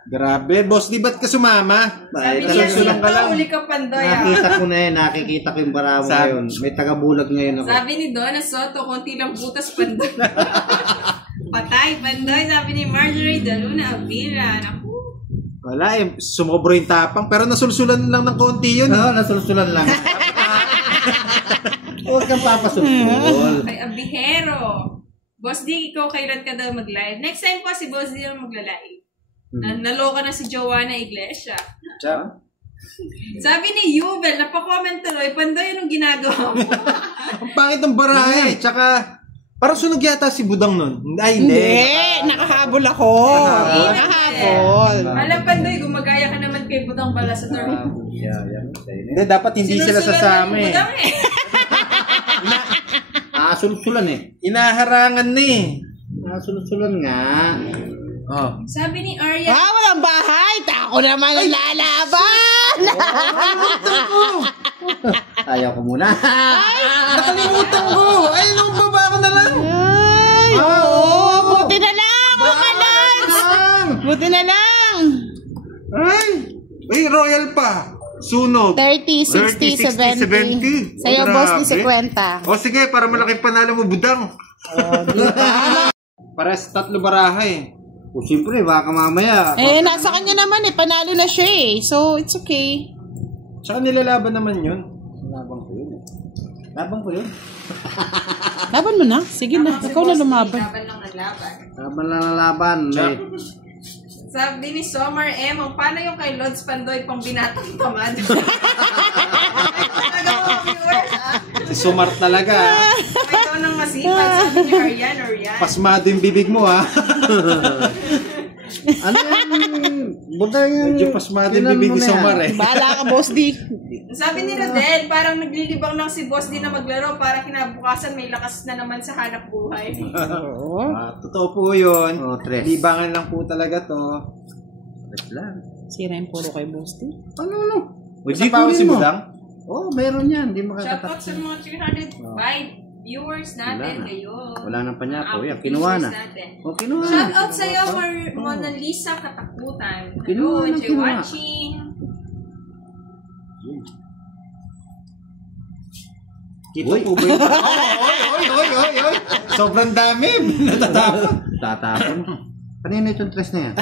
Grabe, Boss D, ba't ka sumama? Sabi Ay, niya, ka lang. uli ka pandoy Nakita ko na yun, nakikita ko yung baramo ngayon. May taga-bulag ngayon ako. Sabi ni Donna Soto, konti lang butas pandoy. Patay pandoy, sabi ni Marjorie Daluna Avila. Naku. Wala sumobro yung tapang, pero nasulsulan lang ng konti yun. Oo, nasulsulan lang. Huwag kang papasulsul. Kay Abihero. Boss D, ikaw kailan ka daw mag-live? Next time po si Boss D ang magla-live. Naloka na si Joanna Iglesia. Sabi ni Yubel, napakomment tuloy, pandoy anong ginagawa mo? Ang pangit ng baraha eh. Tsaka, parang sunog yata si Budang nun. Ay, hindi. Hindi, nakahabol ako. Nakahabol. Alam pandoy, gumagaya ka naman kay Budang Balasador. Hindi, dapat hindi sila sasama eh. Budang eh. Sulsulan eh. Inaharangan na eh. Sulsulan nga. Oh. Sabi ni Arya, Walang bahay. Tako naman ang lalaban. Ayaw ko muna. Nakalimutan ko. Ay, nung baba ko na lang. Ay, buti na lang, mga Lods. Buti na lang. Ay, royal pa. Sunog. 30, 60, 70. Sa'yo, Boss, di 50. O sige, para malaking panalo mo, Budang. Pares tatlo baraha eh. O siyempre, baka mamaya. Nasa kanya naman eh. Panalo na siya eh. So, it's okay. Tsaka nilalaban naman yun. Labang ko yun. Labang ko yun. Laban mo na. Sige na. Ikaw na lumaban. laban lang ng laban. Laban lang na laban. Sabi ni Somar M, paano yung kay Lods Pandoy pang binatang tamad? Talaga mga viewers, Si Sumar talaga. May daw ng masipag. Sabi ni Arian. Pasmado yung bibig mo ha. Ano yan? Buta yung... Medyo pasmado yung bibig ni Sumar eh. Bahala ka, Boss D. Sabi ni Rodel, parang naglilibang lang si Boss din na maglaro para kinabukasan may lakas na naman sa hanap buhay. Totoo po yun. Tres. Libangan lang po talaga to. Tres lang. Sira yung polo kay Boss D. Ano? Isa pa ako si Budang? Meron yan. Hindi Shoutout sa makakatak. mga 305 viewers natin ngayon. Wala nang panyapo. Yan, kinuha na. Kinuha na. Shoutout sa iyo, Mona Lisa Katakutan. Kinuha Hello, na, enjoy kinuha. watching. Kita po ba yun? Oy. Sobrang dami. Natatapon. Tatapon. Kanina itong tres na yan.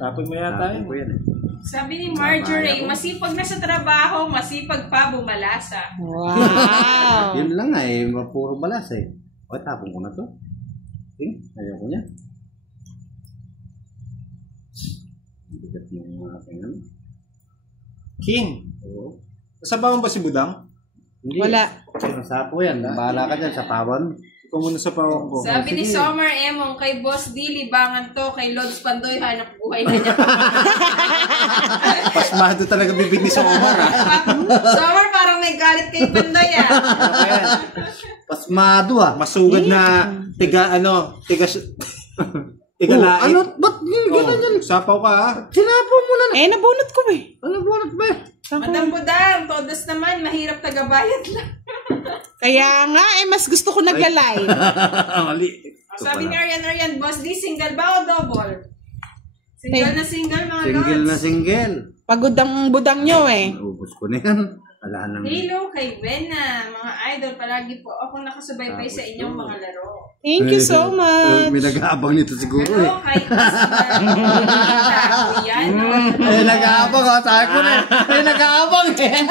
Tapon mo yata yun. Tapon ko yan eh. Sabi ni Marjorie, masipag na sa trabaho, masipag pa bumalasa. Wow. Yun lang nga eh. Puro balas eh. Tapon ko na to. Ayaw ko niya. Bigat mo yung aking ano. King. Oo. Kasabawan ba si Budang? Hindi. Wala. Sapo yan. Bahala ka dyan sa pawan. Ikaw muna sa pawang ko. Sabi ni Sommer Emong, kay Boss D, libangan to, kay Lods Pandoy, hanap buhay na niya. Pasmado talaga bibig ni Somar ah. Sommer, parang may galit kay Pandoy ah. Pasmado ah. Masugad na tiga lait. Ano? Ba't gano'n yan? Sapaw ka ah. Sinapaw mo na. Nabunot ko eh. Ano bunot ba? Madam Budang, todos naman, mahirap tagabayad lang. Kaya nga, mas gusto ko nagla-live. Mali. Sabi ni Arian, Boss D, single ba o double? Single na single, mga Single Lods. na single. Pagod ang budang nyo eh. Naubos ko na yan. Wala nang... Hello kay Vena. Mga idol, palagi po akong nakasubaybay sa inyong mga laro. Thank you so much. May nag-aabang nito siguro Hello kay Yan. May nag-aabang oh. Sabi ko na. May nag-aabang eh.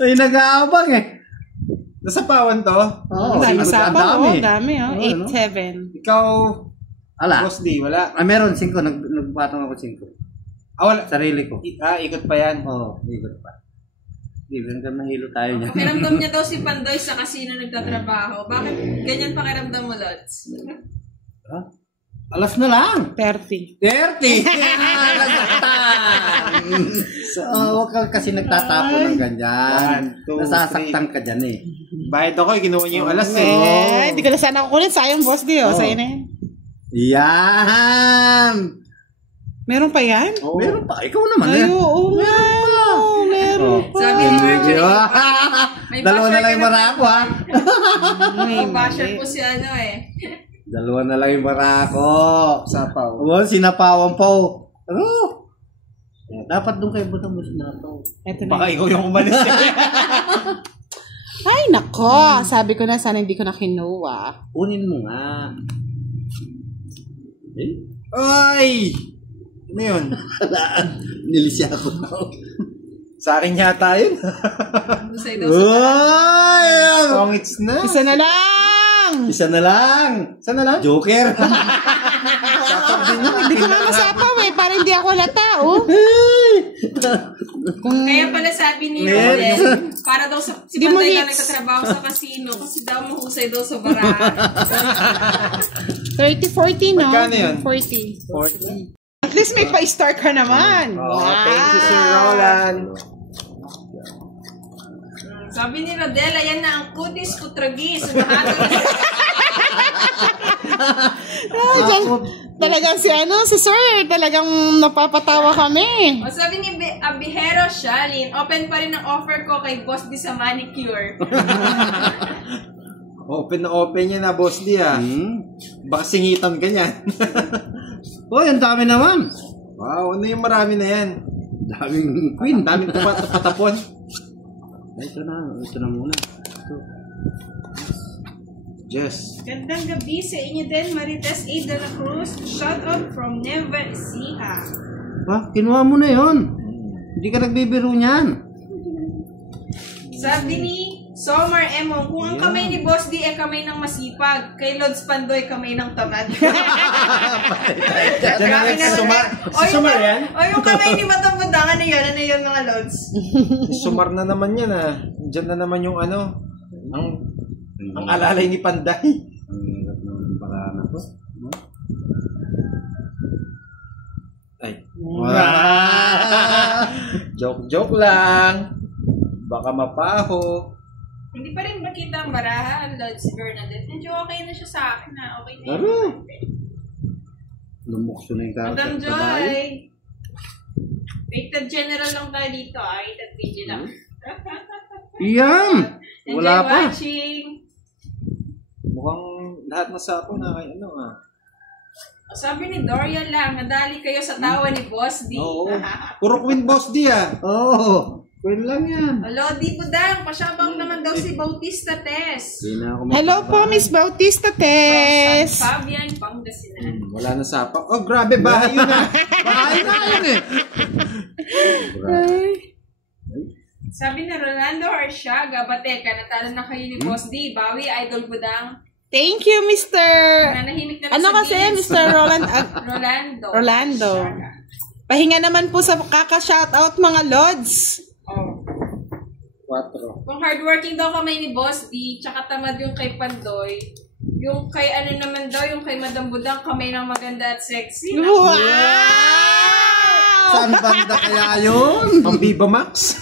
May nag-aabang eh. Nasapawan to? Oo. Dami sa pa, dami. dami, oh. Oo, 8-7. Ikaw, Ala. Boss D, wala. Meron 5. Nagpatong ako 5. Wala. Sarili ko. Ikot pa yan. Oo, ikot pa. Even ka mahilo tayo niya. Pakiramdam niya daw si Pandoy sa casino nagtatrabaho. Bakit ganyan pakiramdam mo, Lods? Ha? Alas na lang. 30. 30! So, huwag ka kasi nagtatapo ng ganyan. 1, 2, Nasasaktan ka dyan eh. Bayad ako, kinuha niyo yung alas eh. Eh, hindi ko na sana kukunin. Sayang, boss di, oh. Sa'yo na yan. Yan! Meron pa yan? Oo. Meron pa. Ikaw naman Ay, eh. oo nga. Meron pa. Sabi ni Mercury, may Dalawa na basher lang ka yung marako ha. May basher po si ano eh. Dalawa na lang yung marako. Sapaw. Oo, sinapawan pa oh. Ano? Dapat doon kayo butang mo sinapaw. Eto Baka na. ikaw yung umalis eh. Ay, nako. Sabi ko na, sana hindi ko na kinuha. Kunin mo nga. Eh? Ay! Ano yun? Nilisya ako na. Sa akin yata yun. Lusay daw sa Ay! Songits na. Isa na lang. Isa na lang. Sana lang? Joker. Hindi ko nga masapaw eh. Para hindi ako lata, oh. Kaya pala sabi ni Rodel, para daw sa, si Di mo Pandoy daw hits. nagtatrabaho sa casino kasi daw mahusay daw sa barahan. 30-40, no? Magkano yun? 40. 40. At least may pa-star ka naman. Oh, thank you, Sir Roland. Sabi ni Rodel, ayan na ang kutis kutragis. Sumahatol Talagang si Sir, talagang napapatawa kami. O sabi ni Abihero Shalin, open pa rin ang offer ko kay Boss D sa manicure. Open na open yan na, Boss D ah. Baka singitan ka niyan. Oh, ang dami naman. Wow, ano yung marami na yan? Daming Queen, daming patapon. Ito na muna. Ito. Yes. Gandang gabi sa inyo din, Marites A. De La Cruz. Shout out from Nueva Ecija. Ba, kinuha mo na yon. Hindi ka nagbibiro niyan. Sabi ni Somar Emong, kung ang kamay ni Boss D ay kamay ng masipag, kay Lods Pandoy kamay ng tamad. Grabe si naman Sumar. eh. Si Sumar yan? O yung kamay ni Matambundang, ano yun mga Lods? Sumar na naman yan ah. Diyan na naman yung ano, ang alalay ni Panday. Ang hirap ng paraan ako. Ay. Joke lang. Baka mapaho. Hindi pa rin makita ang baraha, Lods Bernadette. Medyo okay na siya sa akin na. Okay na yun. Laro. Lumukso na yung Madam karakter. Joy. Rated general lang tayo dito. Rated PG lang. Iyan! Wala Enjoy pa. watching. Mukhang lahat na sapo na kay ano ah. O, sabi ni Dorian lang, nadali kayo sa tawa ni Boss D. Oo. Puro Queen Boss D ah. Oo. Pwede lang yan. Lodi Budang, pasyabang naman daw si Bautista Tess. Hindi na ako Hello po, Miss Bautista Tess. San Fabian, Pangasinan. Wala na sapa. Oh, grabe, bahay yun ah. Bahay na yun eh. Sabi ni Rolando Arsiaga, Bateka, natalo na kayo ni Boss D. Bawi, Idol Budang. Thank you, Mr. Nanahimik na Ano kasi, Mr. Roland? Rolando. Arsiaga. Pahinga naman po sa kaka-shoutout mga Lods. Oh. 4. Kung hardworking daw kamay ni Boss D, tsaka tamad yung kay Pandoy, yung kay ano naman daw, yung kay Madam Budang, kamay ng maganda at sexy. Wow! Saan banda kaya yun? Ang Viva Max.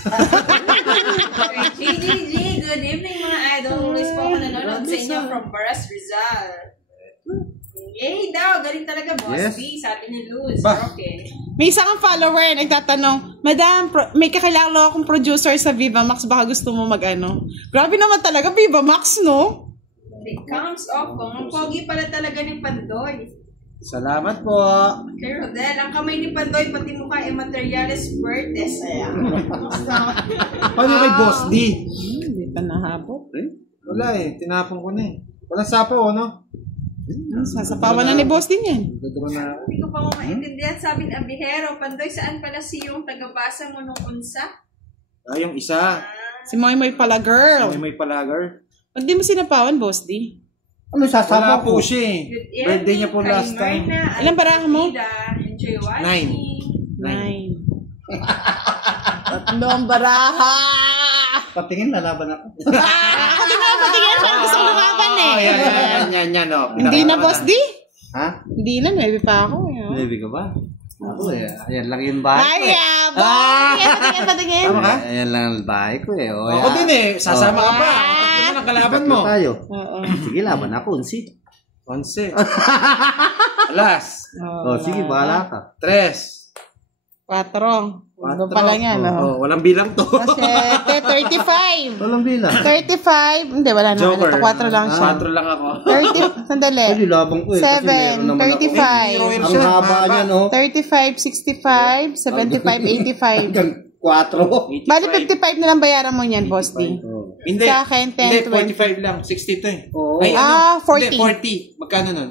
GGG, good evening mga idol. Always po ako nanonood sa inyo from Baras Rizal. Yay daw, galing talaga Boss Yes. D, sabi ni Luz. Bah. Okay. May isang ffollower nagtatanong, Madam, may kakilala akong producer sa Viva Max, baka gusto mo mag-ano. Grabe naman talaga, Viva Max, no? It comes off kung ang pogi pala talaga ni Pandoy. Salamat po. Kay Rodel, ang kamay ni Pandoy, pati mukha ay materialis vertes. Paano kay Boss D? Hindi pa nahabot. Wala eh, tinapon ko na eh. Walang sapaw, ano? Sasapawan na ni boss din yan. Dadro na. Hindi ko pa mo maintindihan. Sabi ni Abihero, Pandoy, saan pala si yung tagabasa mo nung unsa? Ah, yung isa. Si Moy pala, girl. May palagar. Ba't di mo sinapawan, boss di? Ano Wala sasapaw po ko? siya eh. Good Birthday niya po kay last time. Marna, Ilang baraha mo? Alfreda, enjoy watching. 9. Tatlong baraha! Patingin, lalaban ako. Patingin. Parang gusto ko lumaban eh. Yan, oh. Hindi na, boss di? Ha? Hindi na, 9 pa ako. Baby ka ba? Ako eh. Ayan lang yung bahay ko Ay, eh. patingin. Tama ka? Ayan lang ang bahay ko eh. O, Ako din eh. Sasama ka pa. Tatlo na ang kalaban mo. tayo. Oo. Sige, laban ako. Unsi. 11. Alas. O, sige, bahala ka. 3. 4. Ano pala yan, Oh, walang bilang to. 35. Walang bilang. 35. Hindi, wala na. Joker. 4 lang siya. 4 lang ako. 30. Sandali. Ay, labang ko eh. Kasi 7, meron naman ako. 35. Ang haba niya, no? 35, 65, 75, 85. Hanggang 4. Bali, 55 na lang bayaran mo niyan, boss D. Oh. Hindi. Sa akin, 10, Hindi, 20. 45 lang. 60 to eh. Oo. Ay, Ah, 40. Hindi, 40. Magkano nun?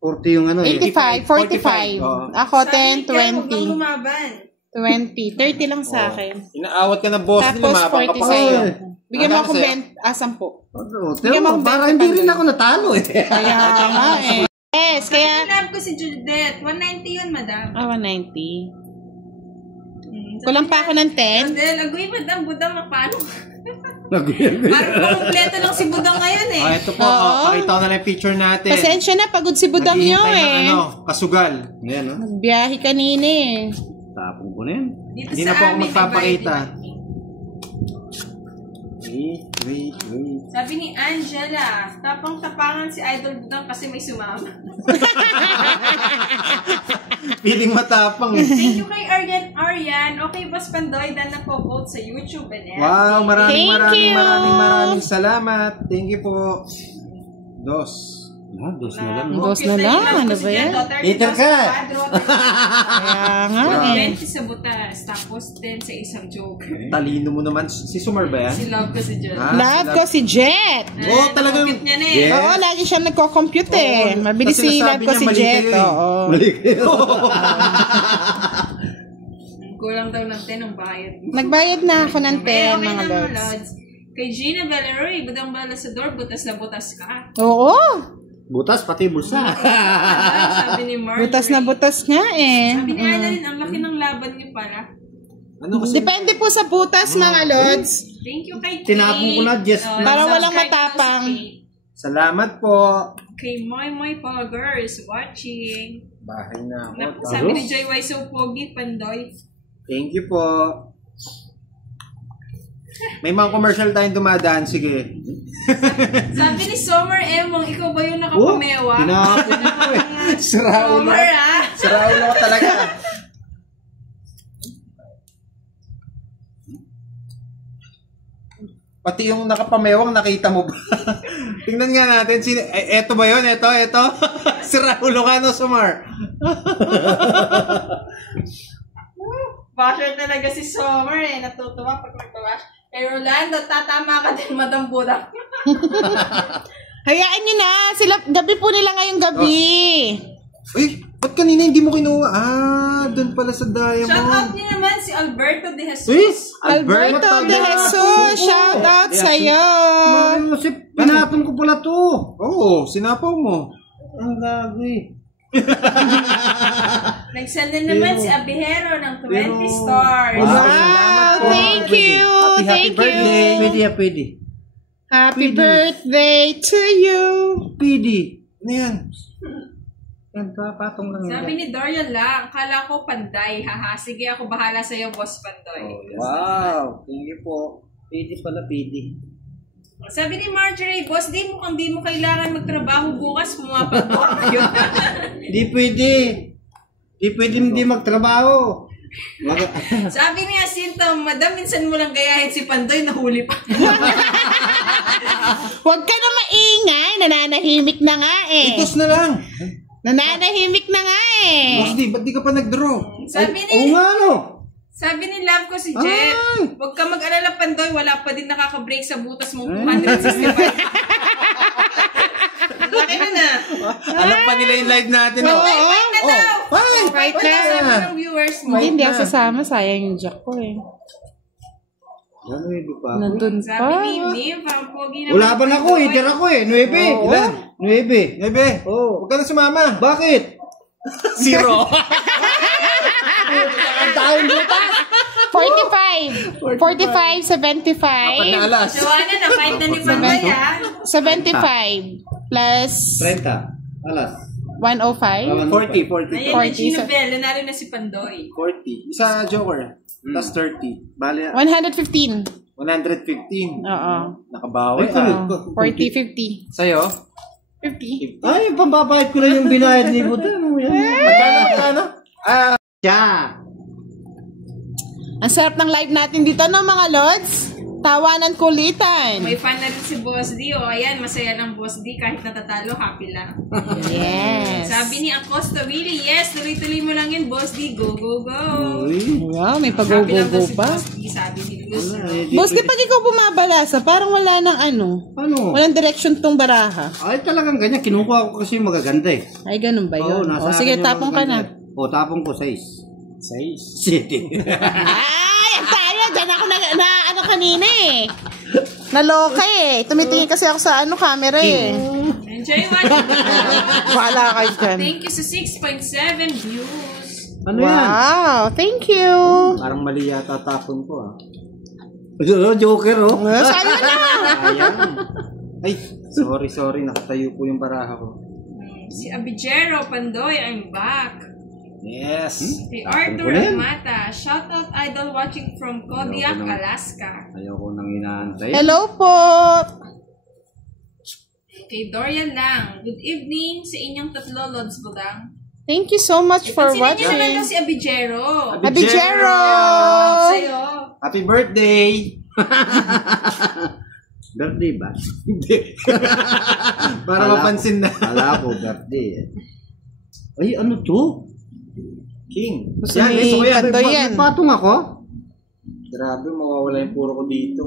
40 yung ano eh. 85, 45. Oo. Ako, 10, Sabi ni Kel, huwag kang 20. lumaban. 20. 30 lang sa akin. Inaawat ka ng boss. Tapos, lumabang ka 40 pa. sa'yo. Ay. Bigyan mo Ano ako sa'yo? 10. 10. Ano, Bigyan mo Teo, akong para 20 hindi rin pa ako natalo eh. Kaya nga eh. Yes, kaya... Love ko si Judith. 190 yun, madam. 190. Kulang pa ako ng 10. Rodel, agoy, madam. Budang, paano? Parang kompleto lang si Budang ngayon eh. Ah, ito po. Oo. Pakita ko na lang yung picture natin. Pasensya na, pagod si Budang nyo Naghihintay ng eh. kasugal. Ayan, no? Nagbiyahe kanina eh. Tapong ko na yan. Dito Hindi sa na po ako amin, magpapakita. Wait. Sabi ni Angela, tapang-tapangan si Idol Budang kasi may sumama. Feeling matapang eh. Thank you kay Aryan. Okay, Boss Pandoy, dan nagpo-vote sa YouTube and FB. Wow, Thank you. maraming salamat. Thank you po. Dos. Dos na lang. Dos na lang, ano ba yan? Peter ka. Kaya nga eh. 20 sa butas, tapos 10 sa isang joker. Talino mo naman. Si Sumar ba yan? Si Love ko si John. Ah, Love ko si Jet. Oo, talagang- Nakukit niya na eh. Yeah. Oo, lagi siyang nagko-compute eh. Oo, Mabilis kasi si Love nasabi ko niya, si mali Jet. kayo eh. Oo. Mali kayo. Kulang daw ng 10 ang bayad. Nagbayad na ako ng 10, Okay mga na, lords. Lods. Kay Gina Valeroy, budang balasador, butas na butas ka. Oo. Butas, pati bulsa. Sabi ni Marjorie. Butas na butas nga eh. Sabi ni Annalyn, ang laki ng laban niyo pala. Ano kasi? Depende po sa butas, mga lords. Thank you kay Kate. Tinapon ko na, Jess. Para walang subscribe matapang. daw si Kate. Salamat po. Kay Moy Poggers watching. Bahay na Naku, ako. sabi ni Joy Why So Pogi, Pandoy. Thank you po. May mga commercial tayong dumadaan. Sige. Sabi ni Summer Emong, ikaw ba yung nakapamewa? Tinapon ko eh. Saraulo. Summer ah! Saraulo ka talaga. Pati yung nakapamewang, nakita mo ba? Tingnan nga natin. Eto ba yun? Eto? Saraulo ka no, Sumar. Basher talaga si Summer eh. Natutuwa pag magbabash. Kay Rolando, tatama ka din, Madam Budak. Hayaan nyo na. Sila, gabi po nila ngayong gabi. Uy, ba't kanina hindi mo kinuha? Ah, doon pala sa Shout Diamond. out niyo naman si Alberto De Jesus. Uy, Alberto De Jesus, shout out sa'yo. Kasi pinatong ko pala to. Oo, sinapaw mo. Ang gabi. Nag-send na naman si Abihero ng 20 stars. Wow. Wow, po. thank you. Happy Thank birthday. you. Pwede. Happy birthday to you. Pwede. Ano yan? Yan, patong lang Sabi ni Dorian lang, kala ko Panday. Haha, sige ako bahala sa'yo, Boss Pandoy. Wow, thank you po. Pwede pala, pwede. Sabi ni Marjorie, Boss, di mo kailangan magtrabaho bukas, pumapagawa kayo. Di pwede. Di pwede hindi magtrabaho. Sabi ni Jacinto, Madam, minsan mo lang gayahin si Pandoy, nahuli pa. Huwag ka na maingay. Nananahimik na nga eh. Itos na lang. Nananahimik na nga eh. Boss D, ba't di ka pa nag-draw? Oo nga, no? Sabi ni love ko si Jet, huwag ka mag-alala Pandoy, wala pa din nakaka-break sa butas mo 265. Laki na. Alam pa nila yung live natin. Oo. Fight na daw! Fight Fight na na. sabi ng viewers mo. Hindi ako sasama. Sayang yung jack ko eh. Ano yung pa? Nandun Sabi ni pa. Niv, ang pogi naman. Wala pa na ako, tira ko eh. 9. Ilan? 9. Bebe, Oo. huwag ka na sumama. Bakit? 0. Ang taon butas. 45. 45, 75. Apat na alas. Joanna, na-fight na ni Pandoy ah. 75 plus 30. Alas. 105. 40. Ayan na Gino Bell, nanalo na si Pandoy. 40. Isa Joker. Tapos 30. Bali. 115. 115. Oo. Nakabawi Ay, ka. 40, 50. Sa'yo? 50. Ay, pambabayad ko lang yung binayad ni Buda. Ano yan? Magkano? Siya. Ang sarap ng live natin dito no mga lods. Tawanan kulitan. May fan na rin si Boss D. O ayan, masaya ng Boss D. Kahit natatalo, happy lang. Yes. Sabi ni Acosta Willie, yes, tuloy-tuloy mo lang yun, Boss D. Go, go, go. Wow, may Happy lang daw pag-go-go si pa. Boss D, sabi ni Luz. Boss, di pag ikaw bumabalasa, parang wala ng ano. Ano? Walang direction tong baraha. Ay, talagang ganyan. Kinukuha ko kasi magaganda eh. Ay, ganun ba yun? nasa Sige, akin yung tapong ka na. magaganda. O, tapong ko 6. 6. City. Ay, ang tayo. Diyan ako na ano kanina eh. Naloka eh. Tumitingin kasi ako sa ano camera eh. Enjoy watching. Wala kayo dyan. Thank you sa 6.7 views. Ano yan? Wow, thank you. Parang mali yata tapon ko ah. Joker, oh. Sa'yo na. Ayan. Ay, sorry. Nakatayo po yung baraha ko. Si Abijero Pandoy, I'm back. Yes. Si Arthur Amata, shoutout idol watching from Kodiak, Alaska. Ayaw ko nang inaantay. Hello po. Kay Dorian lang, good evening sa inyong tatlo, Lods Budang. Thank you so much for Pansinin niyo naman daw watching. si Abijero. Abijero! Sa'yo. Happy birthday! Birthday ba? Hindi. Para mapansin na. Wala ko birthday. Ay, ano to? King. Gusto Yan, ni gusto ko yan. Pandoy yan. May patong ako? Grabe, mawawala yung puro ko dito.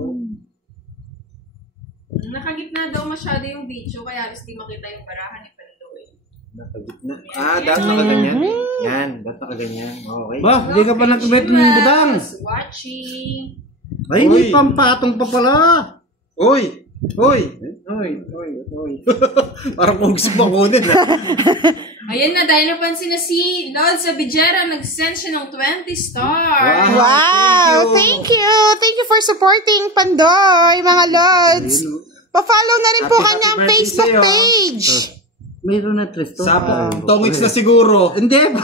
Nakagitna daw masyado yung video, kaya alas di makita yung barahan ni Pandoy. Nakagitna. Dapat nakaganyan. Yan, dapat nakaganyan. Okay. Ba, hindi ka pa nag-bet ng budang. Watching. Ay, may pampatong pa pala. Uy! Parang kung gusto mo kunin ah. Ayan na, dahil napansin na si Lods Abijero, nag-send siya ng 20 stars. Wow, thank you. Thank you for supporting Pandoy, mga lods. Pa-follow na rin po Happy kanyang birthday Facebook sa'yo. page. Mayroon na Tristo. Sapong tongits na siguro. Hindi ba?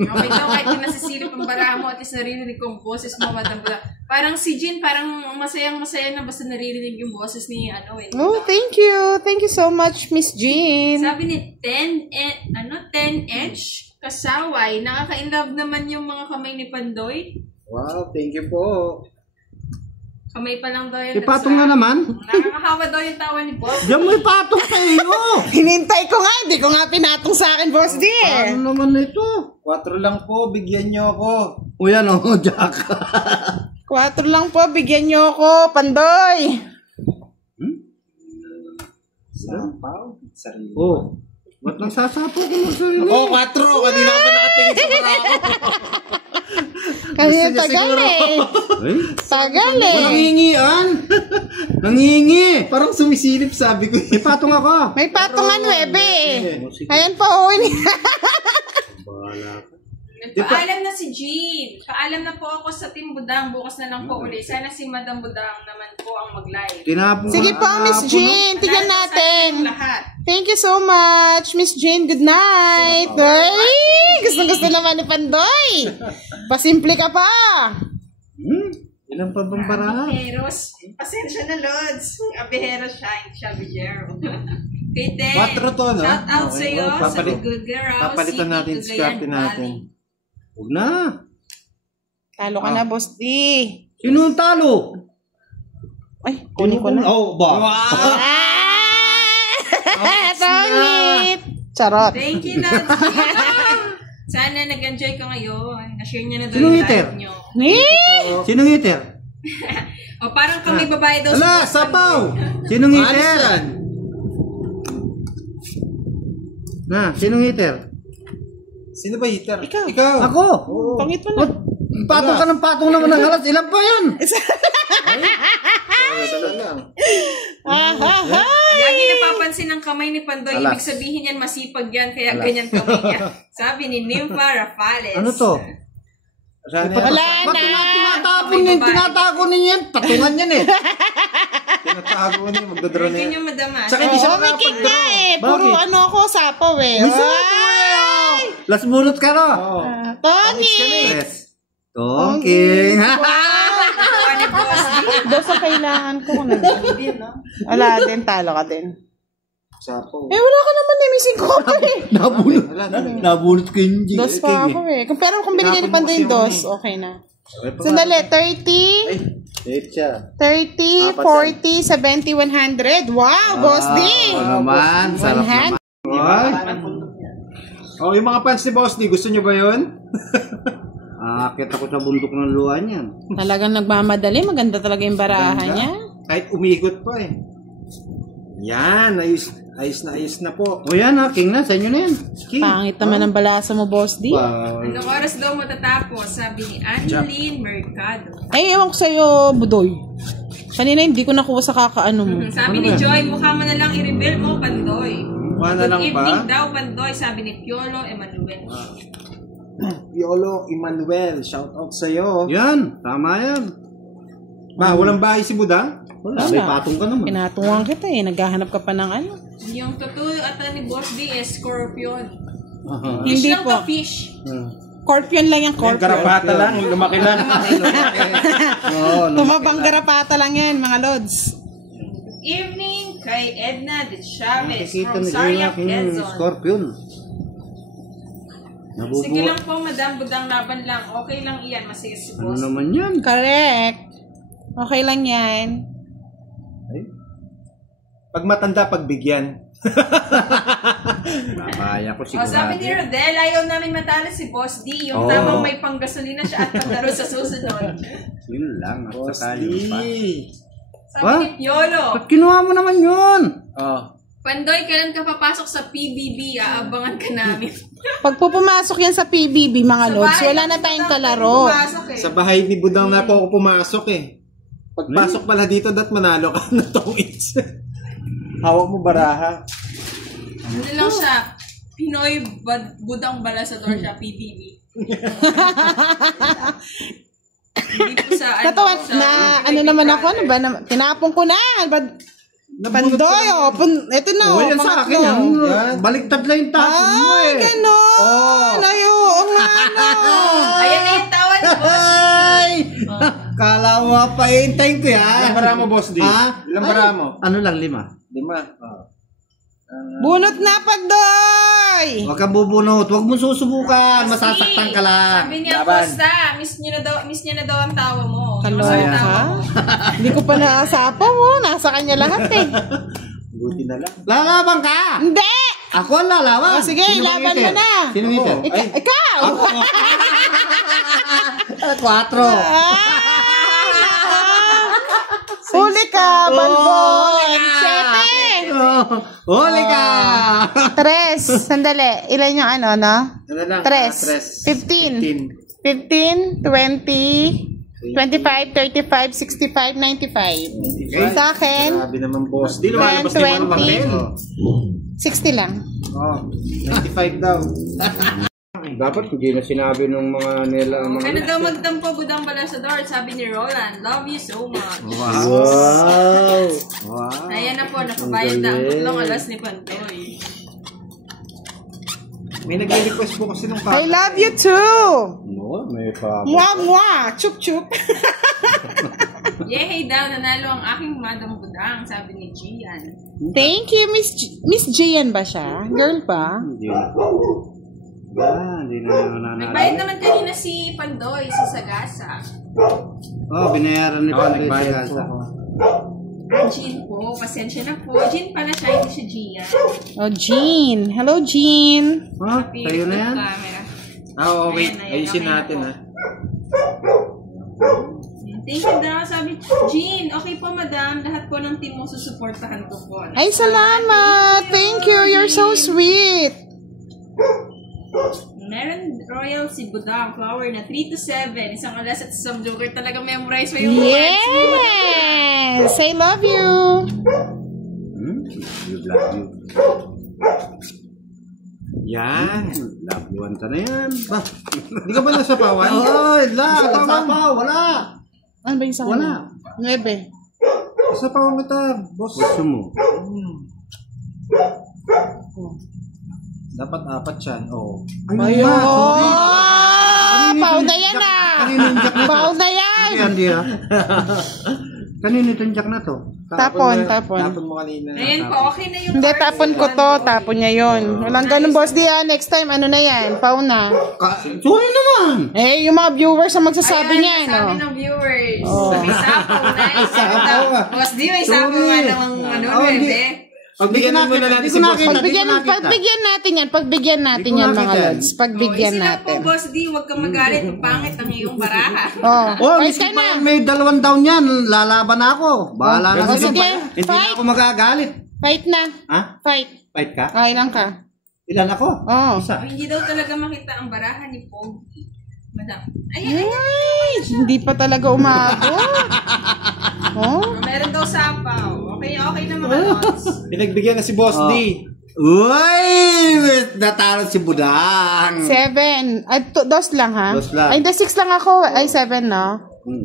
Okay daw, kahit na nasisilip ang baraha mo at least naririnig ko ang boses mo, Madam Bula. Parang si Jean, parang masayang-masaya na basta naririnig yung boses ni Oh, thank you. Thank you so much, Miss Jean. Sabi ni 10H Kasaway, nakaka-inlove naman yung mga kamay ni Pandoy. Wow, thank you po. Kamay pa lang daw yun. Ipatong na naman. Nakakahawa daw yung tawa ni Boss. Diyan mo ipatong sa iyo. Hinintay ko nga. Hindi ko nga pinatong sa akin, Boss D. Ano naman ito? 4 lang po, bigyan nyo ako. O yan o, Jack. 4 lang po. Bigyan nyo ako, Pandoy. Sapaw? Sarili. Oh, ba't nagsasapo ko mo sarili? Oh, 4! Kanina ka pa nakatingin sa baraha ko. Kasi Gusto niya tagal siguro. eh. Ay, Tagal eh. nangingian. Nangingi. Parang sumisilip sabi ko. Ipatong ako. May patungan 9 eh. O, sige. Ayan po, uwi Bahala ka. Nagpaalam na si Jean. Paalam na po ako sa Team Budang. Bukas na lang po ulit. Sana si Madam Budang naman po ang mag-live. Tinapon Sige po, Miss Jean. Tignan Manalo sa natin. ating lahat. Thank you so much, Miss Jean. Good night. Ay, gusto naman ni Pandoy. Pasimple ka pa. Ilang pa bang baraha? Abiheros. Pasensya na, Lods. Abiheros siya. Hindi siya Abijero. Kay Ten. 4 to, no? Shout out Okay. sa'yo. Oh, Sa Gugaraw papalitan City, natin yung Cagayan scrappy natin. Valley. Huwag na. Talo ka na, Boss D. Sino ang talo? Ay, kunin ko na. Oh, ba? Tongit! Charot. Thank you, Lods. Sana nag-enjoy ka ngayon. Na-share niya na daw Sinong yung eater? live nyo. Sinong eater? O parang kami babae daw. Ala, sapaw! Sinong Alis eater? yan. Na, sinong eater? Sino ba hitter? Ikaw. Ikaw. Ako. Pangit mo na. Patong ka ng patong naman ng halas. Ilan pa yan? Dala lang. Lagi napapansin ng kamay ni Pandoy. Alas. Ibig sabihin yan, masipag yan. Kaya ganyan kamay niya. Sabi ni Nympha Rafales. Ano to? Wala Ba't na. tinatapon niya? Tinatago ninyo yan. Patungan yan eh. Tinatago niya, magdodrone Hindi niya. nyo madama. Tsaka hindi siya Oo, may king nga eh. Puro Bakit? ano ako, sapaw eh. Ay! Las bunot ka no? Oo. Tony! Yes. Tongking. Kuha ni Boss D. Dos ang kailangan ko. Wala din, talo ka din. Sapaw. Eh, wala ka naman eh. Missing ko pa eh. Nabunot. Wala, dala. Nabunot ko yung Dos pa ako eh. Pero kung binigyan ni Pandoy yung dos, okay na. Sandali, 30, Eight siya. 30, 40, 70, 100. Wow, Boss D! Oo naman. Sarap naman. Ay. Oh, yung mga fans ni Boss D, gusto nyo ba yun? Akit ako sa bundok ng luha niyan. Talagang nagmamadali. Maganda talaga yung barahan niya. Kahit umiikot pa eh. Yan, ayos na po. O yan king na. Sa inyo na yan. King. Pangit naman ang balasa mo, Boss D. Wow. Anong oras daw matatapos? Sabi ni Angeline Mercado. Ay, ewan ko sa'yo, Budoy. Kanina hindi ko nakuha sa kakaano mo. Sabi ni Joy, mukha mo na lang i-reveal mo, Pandoy. Mukha na lang Good ba? evening daw, Pandoy. Sabi ni Piolo Emanuel. Piolo Emmanuel, shout out sa'yo. Yan. Tama yan. Ma, walang bahay si Budang? Wala. May patong ka naman. Pinatungan kita eh. Naghahanap ka pa ng ano. Yung totoo ata ni Boss D is Scorpion. Aha. Fish Hindi lang po. to, fish. Scorpion lang yung Yung scorpion. garapata lang, lumaki lang. Oo. Tumabang garapata lang yan, mga lods. Evening kay Edna de Chavez Nakikita from ni Sarnia, Ina yung Quezon. scorpion. Sige lang po, Madam Budang, laban lang. Okay lang iyan, masaya si Ano Boss. naman yan? Correct. Okay lang yan. Pag matanda, pagbigyan. Babaya ko O, sigurado. sabi ni Rodel, ayaw namin matalo si Boss D. Yung Oo. tamang may panggasolina siya at pagdaro sa susunod. Yun lang. At Boss saka yun pa. D. Sabi Ha? ni Piolo, Ba't kinuha mo naman yun? Oh. Pandoy, kailan ka papasok sa PBB? Aabangan ka namin. Pag po pumasok yan sa PBB, mga lods, wala na tayong kalaro. Sa bahay ni Budang na po ako pumasok eh. Pagpasok pala dito, dat manalo ka na tong it's. Hawak mo baraha. Ano lang siya? Pinoy Budang Balasador siya, PBB. Hindi po sa Natawa sa na, ano naman ako, ano ba, tinapon ko na. Pandoy, oh, ito na, Oh, oh, yan sa akin. pangatlo. Yan. Baliktad lang yung tapon mo Ay, eh. ganon. Ay, oo nga, no. Ayan na yung tawa ni Boss. Ay! Kala mo pa hintayin ko yan. Ilang bara mo, Boss D? Ha? Ilang bara mo? Ano lang, 5? 5. Bunot na, Pandoy. Huwag kang bubunot. Huwag mo susubukan. Boss D, Masasaktan ka lang. Sabi niya, Laban. Costa, miss niya na daw ang tawa mo. Kaloka. Yung tawa mo. Hindi ko pa naasapa mo. Nasa kanya lahat eh. Buti na lang. Lalaban ka! Hindi! Ako ang lalaban. Oh, sige, Sino laban ngiti? mo na. Sino ngiti? Ikaw! 4. Huli ka, Balbon! 7! Huli ka! 3. Sandali. Ilan yung ano, no? Ano lang? 3. 15. 15, 20, 25, 35, 65, 95. Sa akin, Grabe naman, Boss D. Lumalabas din mga 20. papel. 60 lang. Oh, 95 daw. Dapat hindi na sinabi ng mga nila. Ano daw magtampo Budang Balasador? Sabi ni Roland, love you so much. Wow! Wow. Ayan na po, nakabayad na ang tatlong alas ni Pandoy. May nag-request po kasi nung I love you too! No, may pa. Mwah, mwah! Chup, chup! Yehey daw, nanalo ang aking Madam Budang, sabi ni Gian. Thank you, Miss Gian ba siya? Girl ba? Hindi na. Hindi na nanalo. Nagbayad naman kanina si Pandoy sa Sagasa. Oh, binayaran ni Pandoy nagbayad sa po gasa. ako. Jean po. Pasensya na po. Jean pala siya, hindi siya Gian. Oh, Jean. Hello, Jean. Ha? Sa'yo na yan? Camera. Okay. Ayan, ayan, Ayusin okay na natin, po. ha. Thank you daw. Sabi, Jean, okay po madam. Lahat po ng team mo susuportahan ko po. Ay, salamat. Thank you. You're so sweet. Meron Royal si Budang Flower na 3 to 7. Isang alas at isang joker. Talaga memorize mo yung Yes. I love you. Love you. Yan. Love you ka na yan. Hindi ka ba nasapawan? Ay, sapaw, wala. Ano ba yung sa Wala. 9. Nasapawan kita, boss. Gusto mo? Dapat 4 yan. Oo. Ayun. Pau na yan Kanino yung jack na to? Pau na yan. Hindi ah. Kanino itong jack na to? Tapon. Tapon mo kanina. Ayan po, okay na yung Hindi, cards. tapon ko to. Tapon niya yun. Walang ganun, boss. Di next time, ano na yan? Pau na. Sorry naman. Eh, yung mga viewers ang magsasabi Ayan, niyan, sabi no? ng viewers. Oh. May sapo. Nice. Boss, di may sapo Sorry. nga namang bebe. Pagbigyan mo na natin si boss. Pagbigyan natin yan, mga lods. Pagbigyan Sila natin. po, boss, di, huwag kang magalit. Pangit ang iyong baraha. Oh, Oh, fight ka miski pa na. yan, may 2 down yan. Lalaban ako. Bahala na Oh, sila. sige. Hindi na Fight. ako magagalit. Fight na. Ha? Fight. Fight ka? Okay lang ka. Ilan ako? Oh. Isa. Hindi daw talaga makita ang baraha ni Pogi. Madam. Ayan, Ay, hindi pa talaga umabot. Oh. meron daw sapaw. Okay na mga lods. Pinagbigyan na si Boss Oh. D. Uy! Natalo si Budang. 7. Ay, 2 lang, ha? Dos lang. Ay, 6 lang ako. Ay, 7, no?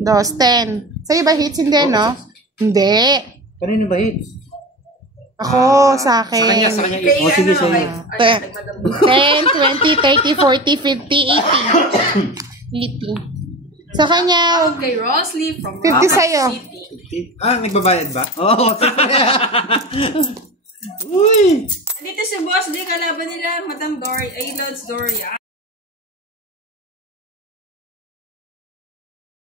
2, 10. Sa'yo ba hits? Hindi, no? Hindi. Kanino ba hit? Ako, sa akin. Sa kanya. Kaya Oh, sige, sige. 10, 20, 30, 40, 50, 80. 80. Sa kanya, Okay, Rosley from 50 Rock sa'yo. City. Nagbabayad ba? Oo. Uy! Dito si Boss D, kalaban nila, Madam Dory, ay Lods Doria.